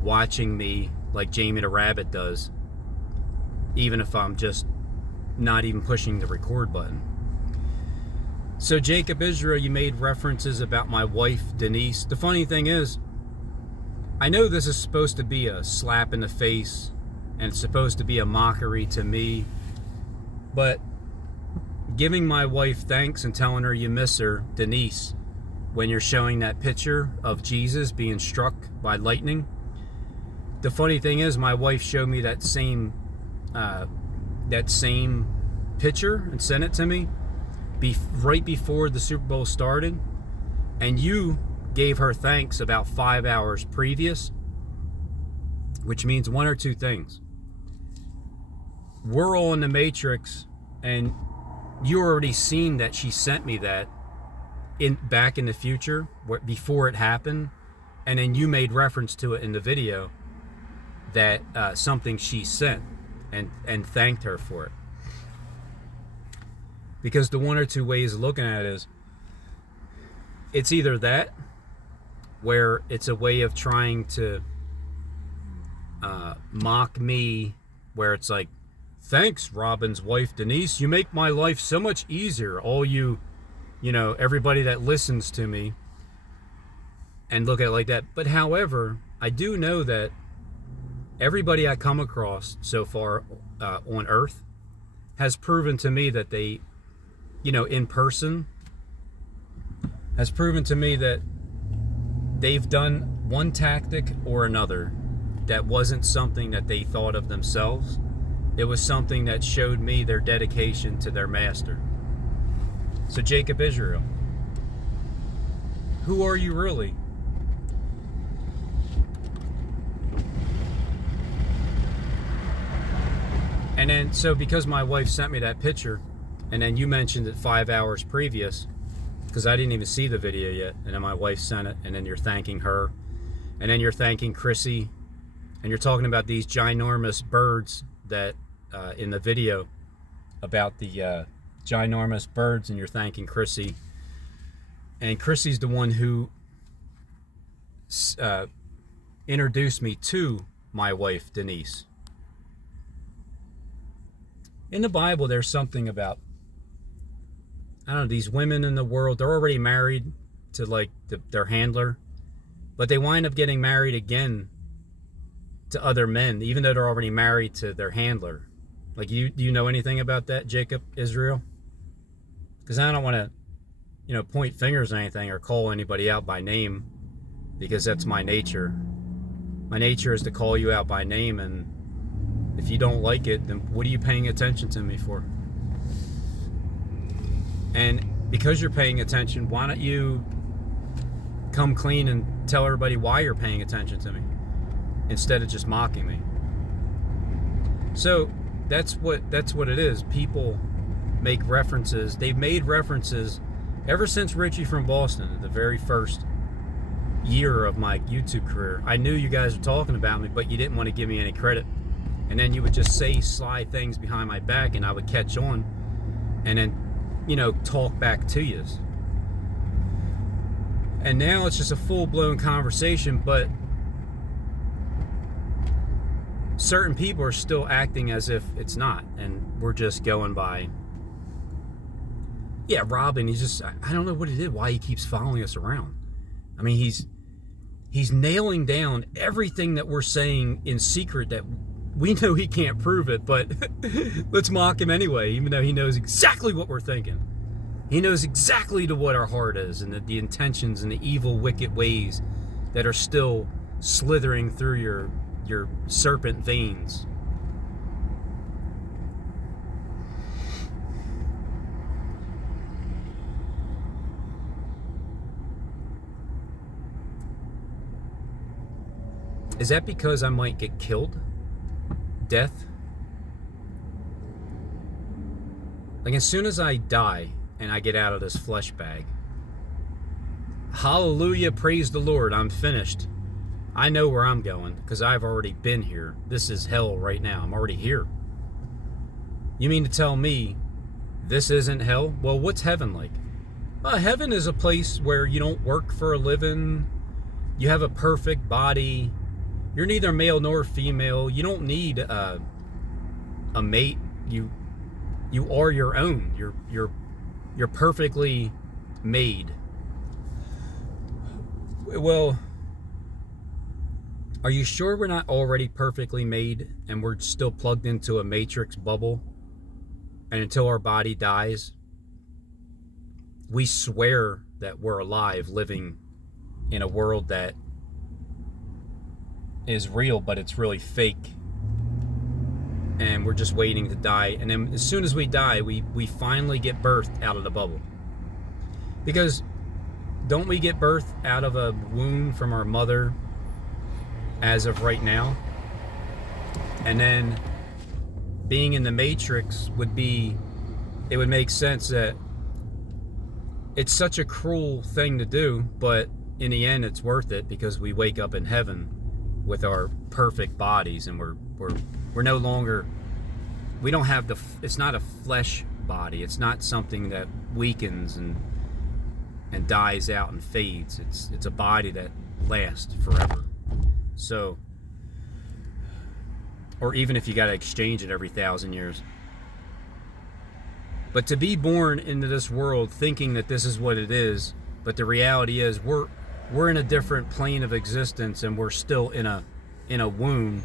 watching me like Jamie the Rabbit does, even if I'm just not even pushing the record button. So Jacob Israel, you made references about my wife, Denise. The funny thing is, I know this is supposed to be a slap in the face and it's supposed to be a mockery to me, but giving my wife thanks and telling her you miss her, Denise, when you're showing that picture of Jesus being struck by lightning. The funny thing is, my wife showed me that same picture and sent it to me right before the Super Bowl started, and you gave her thanks about 5 hours previous, which means one or two things. We're all in the Matrix, and you already seen that she sent me that back in the future, before it happened, and then you made reference to it in the video that something she sent, and thanked her for it. Because the one or two ways of looking at it is, it's either that, where it's a way of trying to mock me, where it's like, thanks, Robin's wife, Denise, you make my life so much easier, all you know, everybody that listens to me, and look at it like that. But however, I do know that everybody I come across so far on Earth has proven to me that they, you know, in person, has proven to me that they've done one tactic or another that wasn't something that they thought of themselves. It was something that showed me their dedication to their master. So Jacob Israel, who are you really? And then, so because my wife sent me that picture, and then you mentioned it 5 hours previous, because I didn't even see the video yet, and then my wife sent it, and then you're thanking her, and then you're thanking Chrissy, and you're talking about these ginormous birds that in the video, about the ginormous birds, and you're thanking Chrissy, and Chrissy's the one who introduced me to my wife, Denise. In the Bible, there's something about, I don't know, these women in the world, they're already married to like their handler, But they wind up getting married again to other men, even though they're already married to their handler. Like, do you know anything about that, Jacob Israel? Because I don't want to, point fingers or anything or call anybody out by name, because that's my nature. My nature is to call you out by name, and if you don't like it, then what are you paying attention to me for? And because you're paying attention, why don't you come clean and tell everybody why you're paying attention to me instead of just mocking me? So that's what it is. People make references. They've made references ever since Richie from Boston, the very first year of my YouTube career. I knew you guys were talking about me, but you didn't want to give me any credit. And then you would just say sly things behind my back, and I would catch on and then, talk back to you. And now it's just a full-blown conversation, but certain people are still acting as if it's not, and we're just going by, yeah, Robin, I don't know what it is, why he keeps following us around. I mean, he's nailing down everything that we're saying in secret that we know he can't prove it, but let's mock him anyway, even though he knows exactly what we're thinking. He knows exactly to what our heart is, and the intentions and the evil, wicked ways that are still slithering through your serpent veins. Is that because I might get killed? Death? Like, as soon as I die and I get out of this flesh bag, hallelujah, praise the Lord, I'm finished. I know where I'm going because I've already been here. This is hell right now. I'm already here. You mean to tell me this isn't hell? Well, what's heaven like? Heaven is a place where you don't work for a living. You have a perfect body. You're neither male nor female. You don't need a mate. You are your own. You're perfectly made. Well, are you sure we're not already perfectly made and we're still plugged into a matrix bubble? And until our body dies, we swear that we're alive, living in a world that is real, but it's really fake. And we're just waiting to die. And then as soon as we die, we finally get birthed out of the bubble. Because don't we get birthed out of a womb from our mother as of right now? And then being in the matrix would make sense that it's such a cruel thing to do, but in the end it's worth it because we wake up in heaven with our perfect bodies, and we're no longer, we don't have it's not a flesh body. It's not something that weakens and dies out and fades. It's a body that lasts forever. So, or even if you got to exchange it every 1,000 years. But to be born into this world thinking that this is what it is, but the reality is we're in a different plane of existence, and we're still in a womb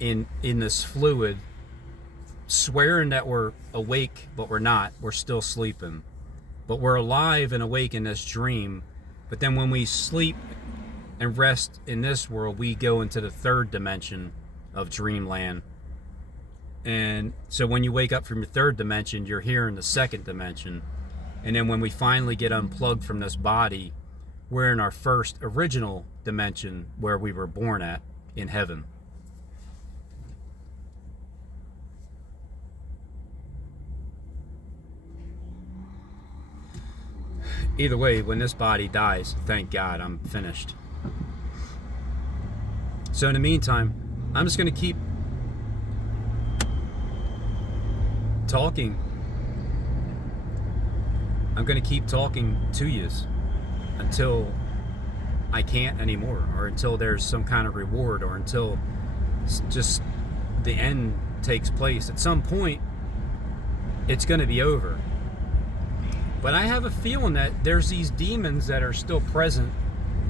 in this fluid, swearing that we're awake, but we're not. We're still sleeping. But we're alive and awake in this dream. But then when we sleep and rest in this world, we go into the third dimension of dreamland. And so when you wake up from your third dimension, you're here in the second dimension. And then when we finally get unplugged from this body, we're in our first original dimension where we were born at, in heaven. Either way, when this body dies, thank God, I'm finished. So in the meantime, I'm just going to keep talking. I'm going to keep talking to yous until I can't anymore, or until there's some kind of reward, or until just the end takes place. At some point, it's going to be over. But I have a feeling that there's these demons that are still present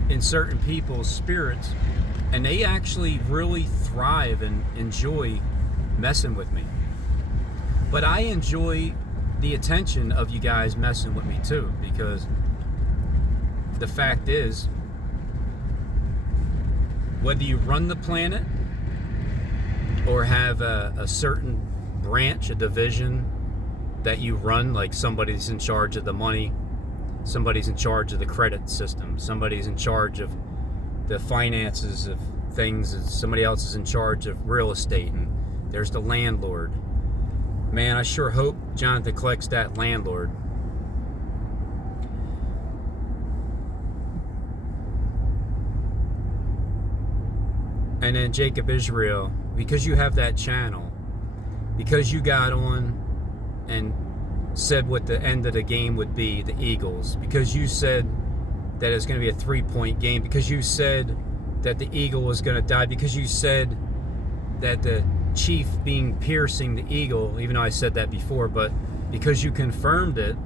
in certain people's spirits, and they actually really thrive and enjoy messing with me. But I enjoy the attention of you guys messing with me too, because the fact is, whether you run the planet or have a certain branch, a division that you run, like somebody's in charge of the money, somebody's in charge of the credit system, somebody's in charge of the finances of things, and somebody else is in charge of real estate, and there's the landlord. Man, I sure hope Jonathan Kleck's that landlord. And then Jacob Israel, because you have that channel, because you got on and said what the end of the game would be, the Eagles, because you said that it's going to be a 3-point game, because you said that the Eagle was going to die, because you said that the Chief being piercing the Eagle, even though I said that before, but because you confirmed it,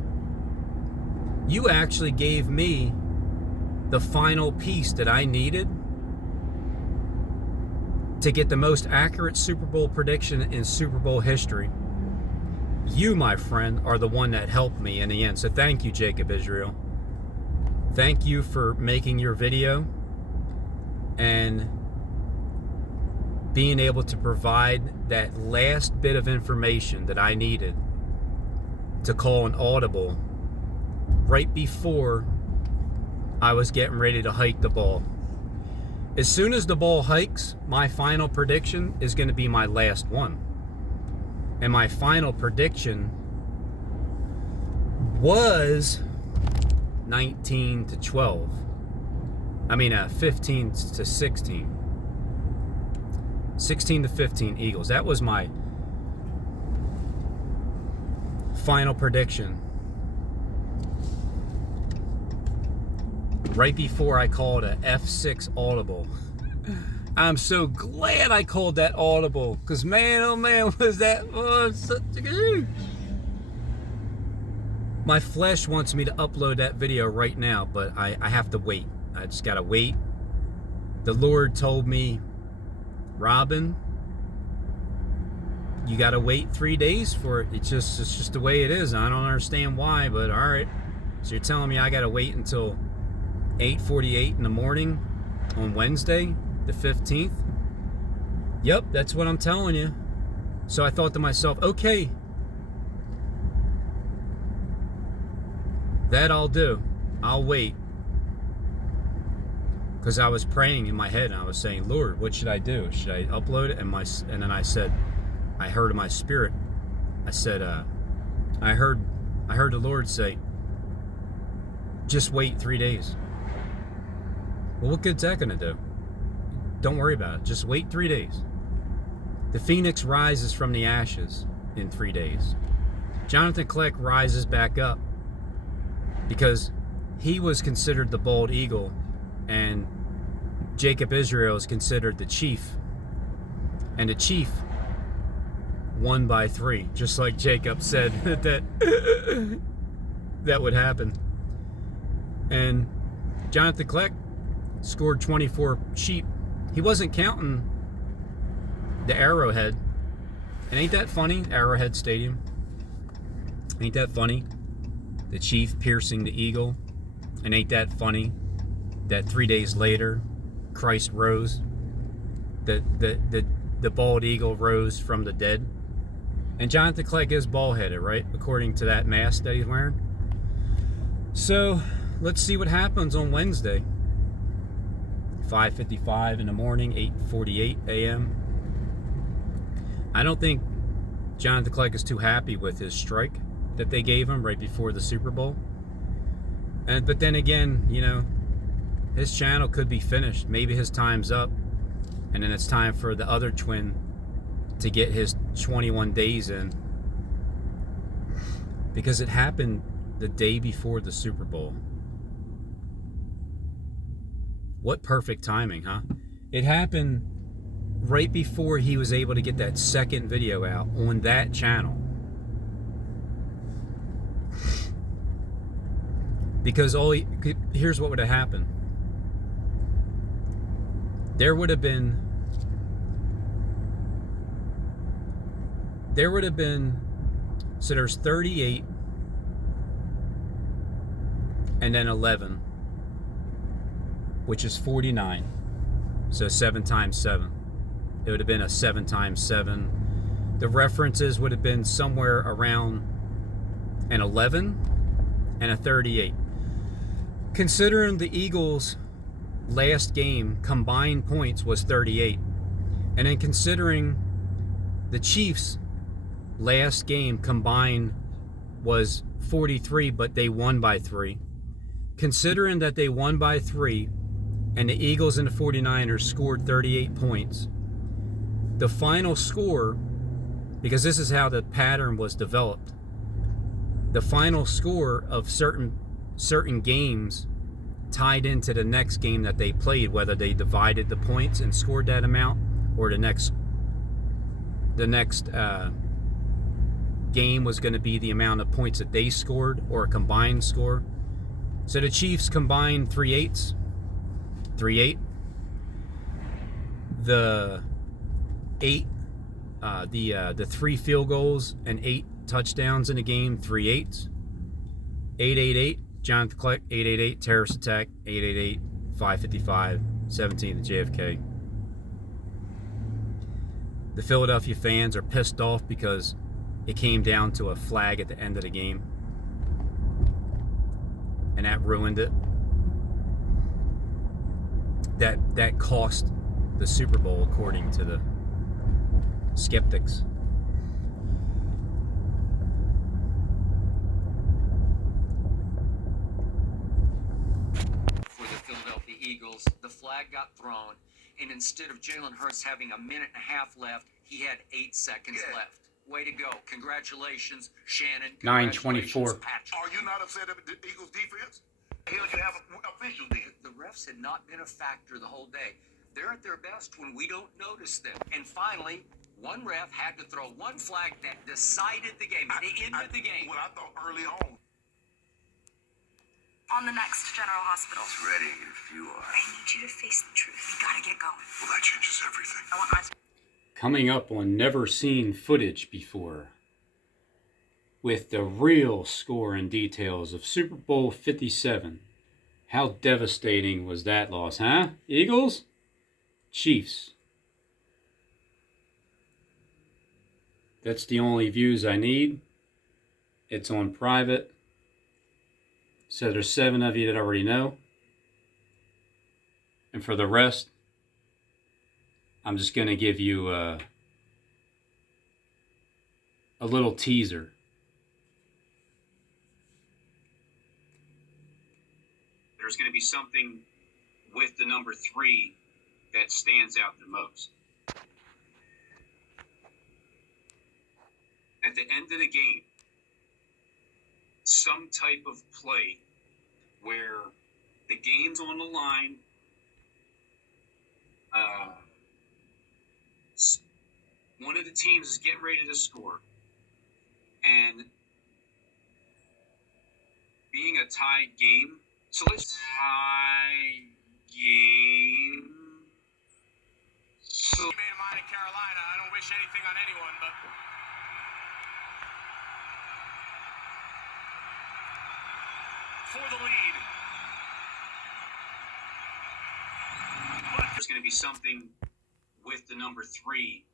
you actually gave me the final piece that I needed to get the most accurate Super Bowl prediction in Super Bowl history. You, my friend, are the one that helped me in the end. So thank you, Jacob Israel. Thank you for making your video and being able to provide that last bit of information that I needed to call an audible right before I was getting ready to hike the ball. As soon as the ball hikes, my final prediction is going to be my last one. And my final prediction was 19 to 12. I mean, 15 to 16. 16 to 15 Eagles. That was my final prediction. Right before I called a F6 audible. I'm so glad I called that audible, because man, oh man, was that such a good... My flesh wants me to upload that video right now, but I have to wait. I just gotta wait. The Lord told me, Robin, you gotta wait 3 days for it. It's just the way it is. I don't understand why, but all right. So you're telling me I gotta wait until 8:48 in the morning on Wednesday, the 15th? Yep, that's what I'm telling you. So I thought to myself, okay, that I'll do. I'll wait. Because I was praying in my head, and I was saying, Lord, what should I do? Should I upload it? And then I said, I heard in my spirit, I said, I heard the Lord say, just wait 3 days. Well, what good's that going to do? Don't worry about it. Just wait 3 days. The phoenix rises from the ashes in 3 days. Jonathan Kleck rises back up because he was considered the bald eagle, and Jacob Israel is considered the chief. And the chief won by 3, just like Jacob said that would happen. And Jonathan Kleck scored 24 sheep. He wasn't counting the Arrowhead. And ain't that funny? Arrowhead Stadium. Ain't that funny? The chief piercing the eagle. And ain't that funny that 3 days later Christ rose? The bald eagle rose from the dead. And Jonathan Kleck is bald-headed, right? According to that mask that he's wearing. So let's see what happens on Wednesday. 5:55 in the morning, 8:48 a.m. I don't think Jonathan Kleck is too happy with his strike that they gave him right before the Super Bowl. But then again, you know, his channel could be finished. Maybe his time's up, and then it's time for the other twin to get his 21 days in. Because it happened the day before the Super Bowl. What perfect timing, huh? It happened right before he was able to get that second video out on that channel. Because here's what would have happened. there would have been so there's 38 and then 11, which is 49. So 7 times 7. It would have been a 7 times 7. The references would have been somewhere around an 11 and a 38. Considering the Eagles' last game combined points was 38, and then considering the Chiefs' last game combined was 43, but they won by 3. Considering that they won by 3 and the Eagles and the 49ers scored 38 points, the final score, because this is how the pattern was developed, the final score of certain games tied into the next game that they played, whether they divided the points and scored that amount, or the next game was going to be the amount of points that they scored, or a combined score. So the Chiefs combined 3/8. The 3 field goals and 8 touchdowns in the game, 3/8. 888, Jonathan Kleck, 888, terrorist attack, 888, 555, 17 to JFK. The Philadelphia fans are pissed off because it came down to a flag at the end of the game, and that ruined it. That cost the Super Bowl, according to the skeptics. For the Philadelphia Eagles, the flag got thrown, and instead of Jalen Hurts having a minute and a half left, he had 8 seconds left. Way to go. Congratulations, Shannon. 9:24. Are you not upset at the Eagles defense? Hell, you have official then. The refs had not been a factor the whole day. They're at their best when we don't notice them. And finally, one ref had to throw one flag that decided the game. They ended the game. Well, I thought early on. On the next General Hospital. It's ready if you are. I need you to face the truth. We gotta get going. Well, that changes everything. I want my... Coming up on Never Seen Footage Before, with the real score and details of Super Bowl 57. How devastating was that loss, huh? Eagles? Chiefs. That's the only views I need. It's on private. So there's 7 of you that already know. And for the rest, I'm just going to give you a little teaser. There's going to be something with the number 3 that stands out the most. At the end of the game, some type of play where the game's on the line, one of the teams is getting ready to score, and being a tied game, so let's tie game. So, He made a mind in Carolina. I don't wish anything on anyone, but for the lead. But there's going to be something with the number 3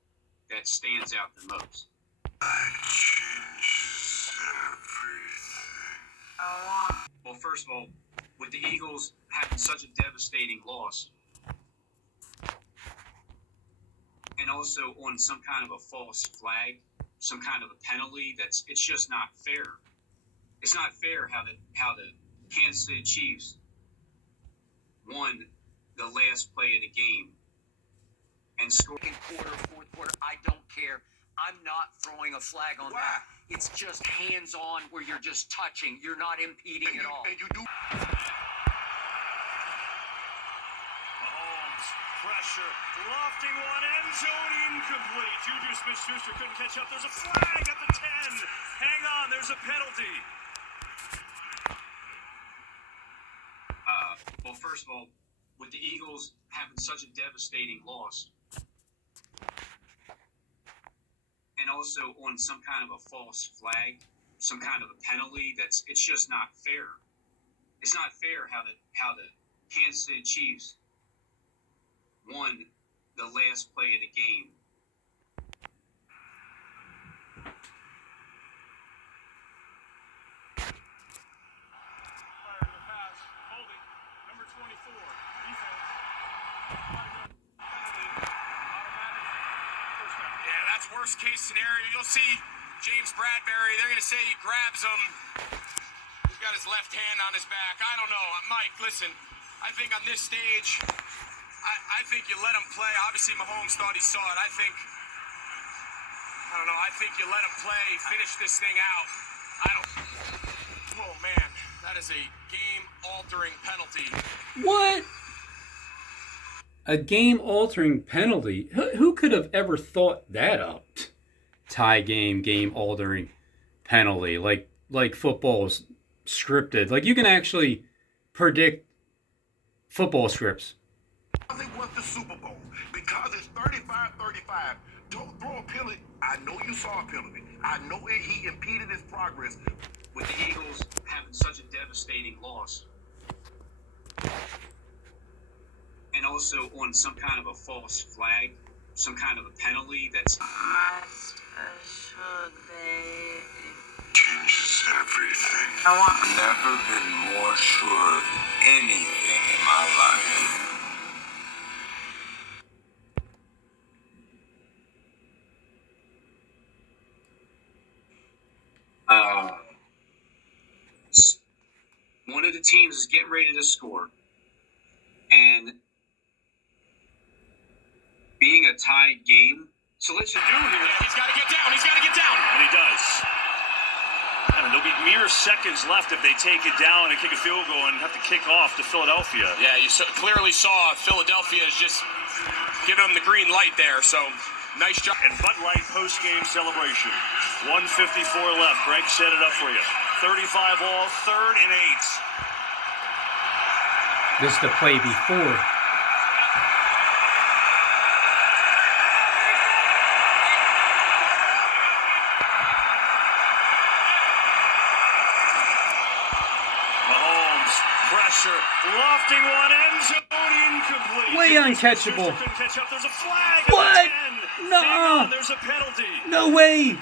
that stands out the most. That changes everything. Well, first of all, with the Eagles having such a devastating loss, and also on some kind of a false flag, some kind of a penalty, it's just not fair. It's not fair how the Kansas City Chiefs won the last play of the game and scored. Second quarter, fourth quarter, I don't care. I'm not throwing a flag on that. It's just hands-on where you're just touching. You're not impeding at all. And you do. Mahomes, pressure, lofting one, end zone incomplete. Juju Smith-Schuster couldn't catch up. There's a flag at the 10. Hang on, there's a penalty. Well, first of all, with the Eagles having such a devastating loss, and also on some kind of a false flag, some kind of a penalty it's just not fair. It's not fair how the Kansas City Chiefs won the last play of the game. Fire to the pass. Holding. Number 24. Defense. Penalty. Automatic. First down. Yeah, that's worst case scenario. You'll see James Bradbury. They're going to say he grabs him. He's got his left hand on his back. I don't know. Mike, listen. I think on this stage, I think you let him play. Obviously, Mahomes thought he saw it. I don't know. I think you let him play, finish this thing out. Oh, man. That is a game-altering penalty. What? A game-altering penalty? Who could have ever thought that up? Tie game-altering penalty. Like football's scripted. Like, you can actually predict football scripts. They won the Super Bowl because it's 35-35. Don't throw a penalty. I know you saw a penalty. I know he impeded his progress. With the Eagles having such a devastating loss, and also on some kind of a false flag, some kind of a penalty changes everything. I've never been more sure of anything in my life. one of the teams is getting ready to score, and being a tied game. So let's just do it here. He's got to get down. He's got to get down. And he does. And there'll be mere seconds left if they take it down and kick a field goal and have to kick off to Philadelphia. Yeah, you clearly saw Philadelphia is just giving them the green light there. So nice job. And Bud Light post-game celebration. 1:54 left. Greg set it up for you. 35 all, 3rd and 8. This is the play before. Mahomes, pressure, lofting one, end zone incomplete. Way uncatchable. Couldn't catch up. There's a flag. What? At the 10. Nuh-uh. Hang on, there's a penalty. No way!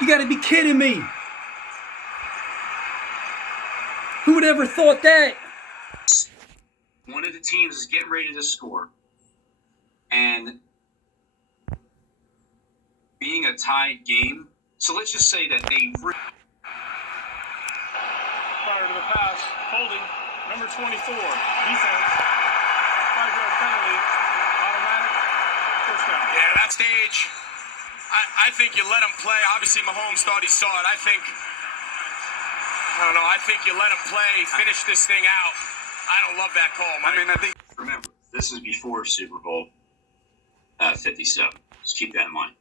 You gotta be kidding me! Who would ever thought that? one of the teams is getting ready to score, and being a tied game. So let's just say that they. Prior to the pass, holding, number 24, defense, 5-yard penalty, automatic, first down. Yeah, that stage, I think you let him play. Obviously, Mahomes thought he saw it. I think you let him play, finish this thing out. I don't love that call, Mike. Remember, this is before Super Bowl 57. Just keep that in mind.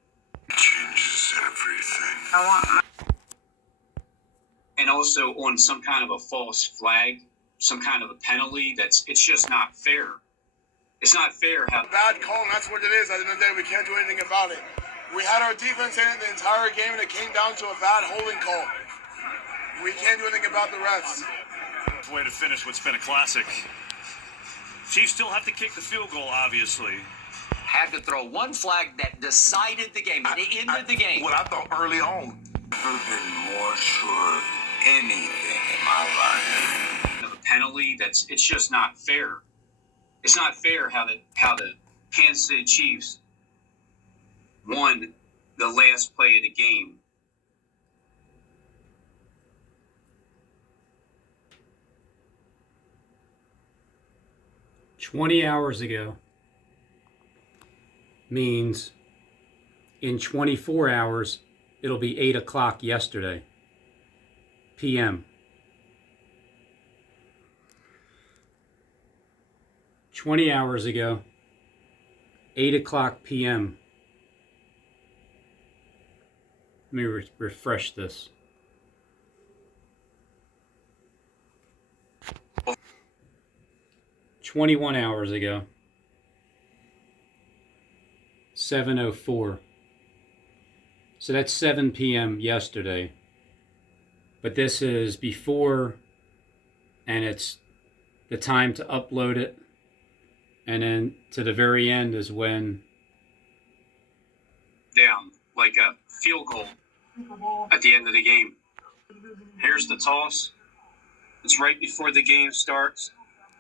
Changes everything. And also on some kind of a false flag, some kind of a penalty it's just not fair. It's not fair how. Bad call, and that's what it is. At the end of the day, we can't do anything about it. We had our defense in it the entire game, and it came down to a bad holding call. We can't do anything about the refs. Way to finish what's been a classic. Chiefs still have to kick the field goal, obviously. Had to throw one flag that decided the game, and it ended the game. What I thought early on. Never been more sure of anything in my life. Of a penalty it's just not fair. It's not fair how the Kansas City Chiefs won the last play of the game. "20 hours ago" means in 24 hours, it'll be 8 o'clock yesterday, p.m. 20 hours ago, 8 o'clock p.m. Let me refresh this. 21 hours ago. 7:04. So that's 7 p.m. yesterday. But this is before, and it's the time to upload it. And then to the very end is when down like a field goal at the end of the game. Here's the toss. It's right before the game starts.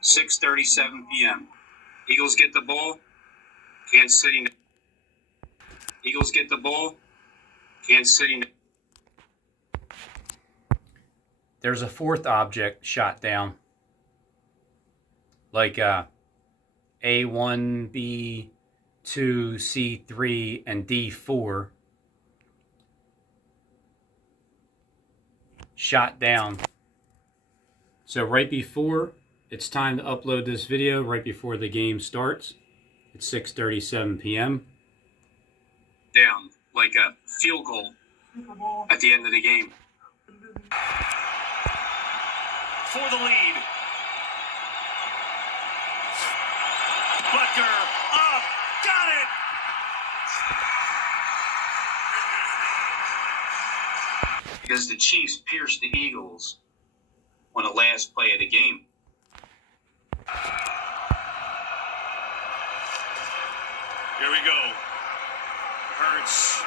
6:37 p.m. Eagles get the ball. Kansas City. Eagles get the ball. Kansas City. there's a fourth object shot down. Like A1, B2, C3, and D4 shot down. So right before it's time to upload this video, right before the game starts, it's 6:37 p.m. Down like a field goal at the end of the game. For the lead. Butker up, got it! Because the Chiefs pierced the Eagles on the last play of the game. Here we go. Hurts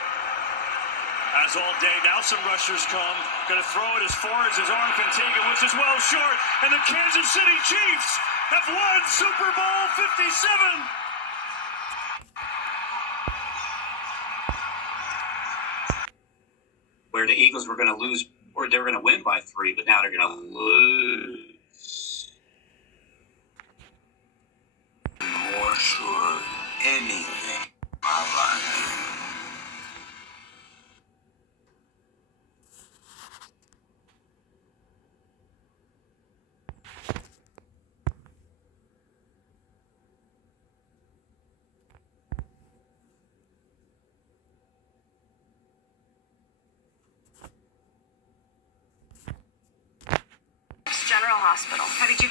has all day. Now some rushers come. Going to throw it as far as his arm can take it, which is well short. And the Kansas City Chiefs have won Super Bowl 57. Where the Eagles were going to lose, or they were going to win by 3, but now they're going to lose. More sure of anything in my life. General Hospital. How did you